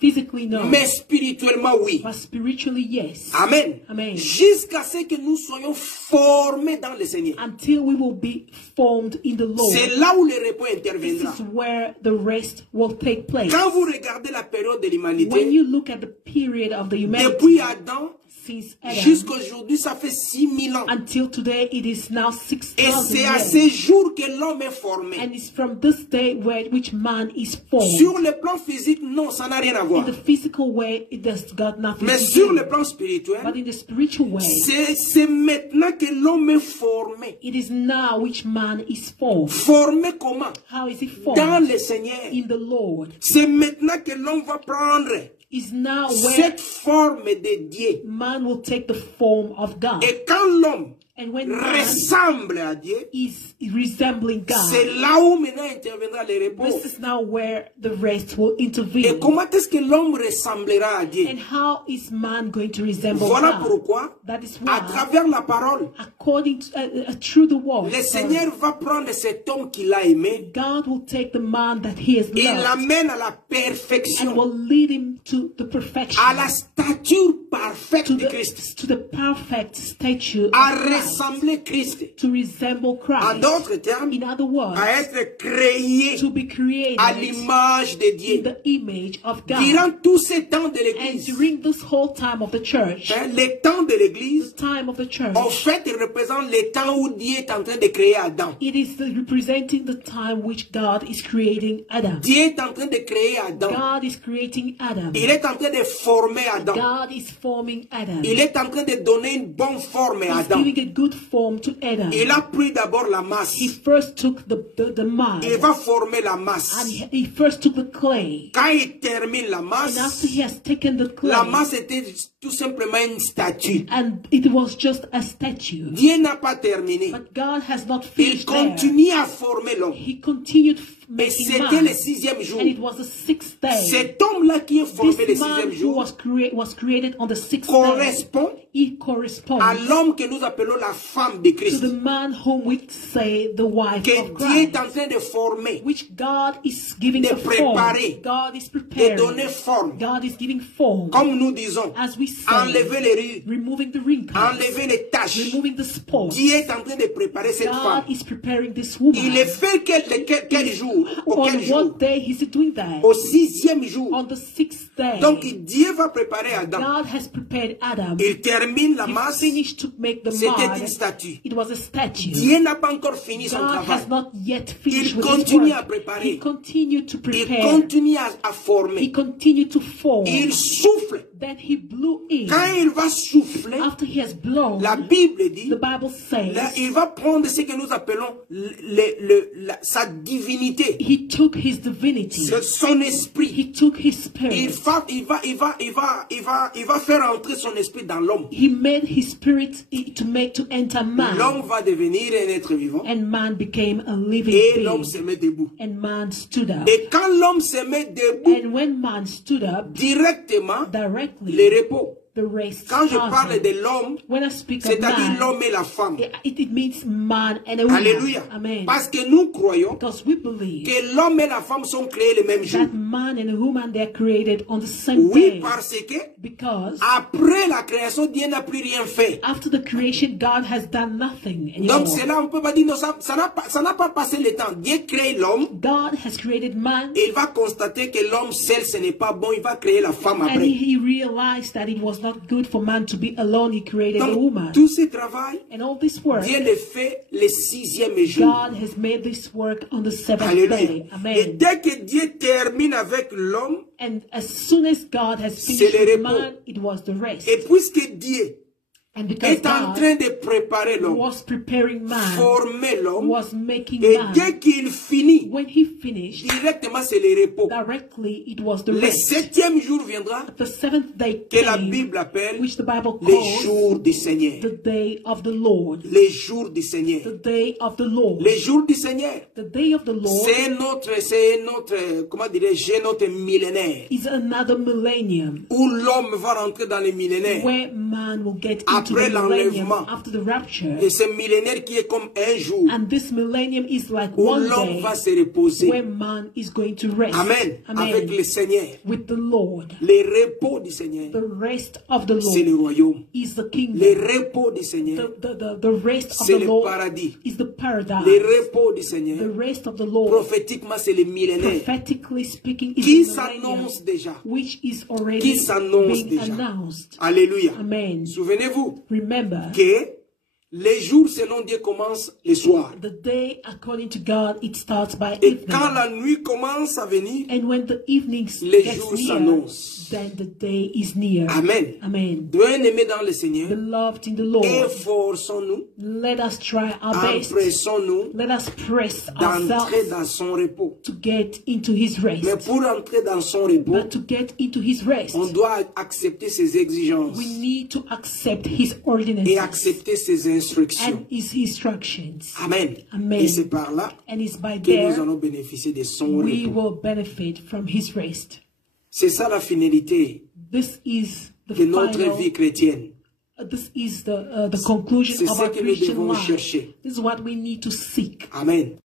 Physically, no. Mais spirituellement, oui. But spiritually, yes. Amen. Amen. Jusqu'à ce que nous soyons formés dans le Seigneur. Until we will be formed in the Lord. C'est là où le repos This interviendra. is where the rest will take place. Quand vous regardez la période de When l'humanité, you look at the period of the humanity, depuis Adam since Adam, jusqu'à aujourd'hui, ça fait 6000 ans. until today, it is now Et 6,000 c'est à years. ces jours que l'homme est formé. And it's from this day which man is formed. Sur le plan physique, non, ça n'a rien à In voir. the physical way, it does got nothing Mais to sur do. le plan spirituel, But in the spiritual way, c'est maintenant que l'homme est formé. it is now which man is formed. Formé comment? How is he Dans formed? le Seigneur. In the Lord. C'est maintenant que l'homme va prendre Is now where cette forme de Dieu. man will take the form of God. Et quand l'homme And when man ressemble à Dieu, is resembling c'est God, là où maintenant interviendra le repos. this is now where the rest will Et intervene. comment est-ce que l'homme ressemblera à Dieu? And how is man going to resemble Voilà God? pourquoi, That is à why, travers la parole, according to, through the word, le Seigneur va prendre cet homme qu'il a aimé God will take the man that he has et loved l'amène à la and perfection, will lead him to the perfection, à la stature parfaite to de Christ, the perfect stature à of Christ, ressembler Christ. to resemble En Christ. d'autres termes, In other words, à être créé to be created à l'image de in Dieu. the image of God. Durant tous ces temps de And l'Église, during this whole time of the church, les temps de the l'Église, time of the church, en fait, ils représentent les temps où Dieu est en train de créer Adam. it is representing the time which God is creating Adam. Dieu est en train de créer Adam. God is creating Adam. Il est en train de former Adam. God is forming Adam. Il est en train de donner une bonne forme à He's Adam. giving a good form to Adam. Il a pris d'abord la masse. He first took the mud, Il va former la and masse. he first took the clay. Quand il termine la And after masse, he has taken the la clay, masse était tout simplement une statue. and it was just a statue. Dieu n'a pas terminé. But God has not Il finished there. continue à former l'homme. He continued Et making c'était le man, 6e jour. and it was the 6th day. Cet homme-là qui est formé le This man 6e who jour was created on the 6th day, correspond he corresponds à l'homme que nous appelons la femme de to Christ. the man whom we say the wife Que of Dieu est Christ, en train de former, which God is giving de a form. préparer, God is de preparing. donner forme. God is giving form. Comme nous disons, As we say, enlever les rides, removing the wrinkles, enlever les taches. removing the spots. Dieu est en train de préparer cette God femme. is preparing this woman. Il est fait quel jour? jour? Auquel On jour? what day is he doing that? Au 6e jour. On the 6th day. Donc Dieu va préparer Adam. God has prepared Adam. Il termine la He masse. finished to make the C'était mud. une statue. It was a statue. Dieu n'a pas encore fini son God travail. has not yet finished Il with his continue à work. préparer. He continued to Il prepare. continue à He former. continued to form. Il souffle. Then he blew in. Quand il va souffler, After he has blown, la Bible dit, the Bible says, là, il va prendre ce que nous appelons sa divinité, he took his divinity. son esprit. He took his Il spirit. va faire entrer son esprit dans l'homme. He made his spirit to enter man. L'homme va devenir un être vivant. And man became a living Et l'homme being. se met debout. And man stood up. Et quand l'homme se met debout, And when man stood up, directement, directly, le repos. the race Quand je parle started. de l'homme, When I speak of c'est-à-dire man, l'homme et la femme. it means man and a woman. Alléluia. Amen. Parce que nous croyons Because we believe que l'homme et la femme sont créés le même jour. that man and a woman, they are created on the same Oui, day. parce que Because après la création, Dieu n'a plus rien fait. after the creation, God has done nothing anymore. Donc c'est là on peut pas dire non, ça n'a pas passé le temps. Dieu crée l'homme God has created man, et il va constater que l'homme seul ce n'est pas bon. Il va créer la femme and après. he realized that it was not good for man to be alone. He created a Donc woman. tout ce travail, And all this work, Dieu le fait le 6e jour. God has made this work on the 7th Alléluia. day. Et Amen. dès que Dieu termine avec l'homme, And as soon as God has C'est finished le with repos. man, it was the rest. et puisque Dieu And because est en God train de préparer l'homme, was preparing man, former l'homme, was making et man, dès qu'il finit, when he finished, directement c'est le repos. directly it was the Le rest. 7e jour viendra, The 7th day que la came, Bible appelle which the Bible les calls jours du Seigneur. the day of the Lord. Les jours du Seigneur. The day of the Lord. Les jours du Seigneur. The day of the Lord C'est notre, comment dirais-je, notre millénaire. is another millennium Où l'homme va rentrer dans le millénaire. where man will get into Après the millennium l'enlèvement. after the rapture. Et ce millénaire qui est comme un jour. And this millennium is like Où one l'homme day va se reposer. where man is going to rest. Amen. Avec le Seigneur. With the Lord. Le repos du Seigneur. The rest of the C'est le Lord royaume. is the Le kingdom. repos du Seigneur. The rest of C'est the le Lord paradis. is the paradise. Le repos du The Seigneur. rest of the Lord, Prophétiquement, c'est le millénaire. prophetically speaking, is Qui the millennium, s'annonce déjà. which is already Qui s'annonce being déjà. announced. Alléluia. Amen. Souvenez-vous Remember, que les jours selon Dieu commencent le soir. the day according to God, it starts by Et evening. quand la nuit commence à venir, And when the evening les gets jours near, s'annoncent. then the day is near. Amen. Amen. Bien-aimés dans le Seigneur, Beloved in the Lord, efforçons-nous, let us try our best. empressons-nous Let us press d'entrer ourselves dans son repos. to get into His Mais rest. pour entrer dans son repos, But to get into His rest, on doit accepter ses exigences we need to accept His et ordinances accepter ses instructions. and His instructions. Amen. Amen. Et c'est par là And it's by que nous there allons bénéficier de son we repos. will benefit from His rest. C'est ça la finalité This is the de notre final. vie chrétienne. This is the conclusion C'est of ce our que nous Christian devons life. chercher. This is what we need to seek. Amen.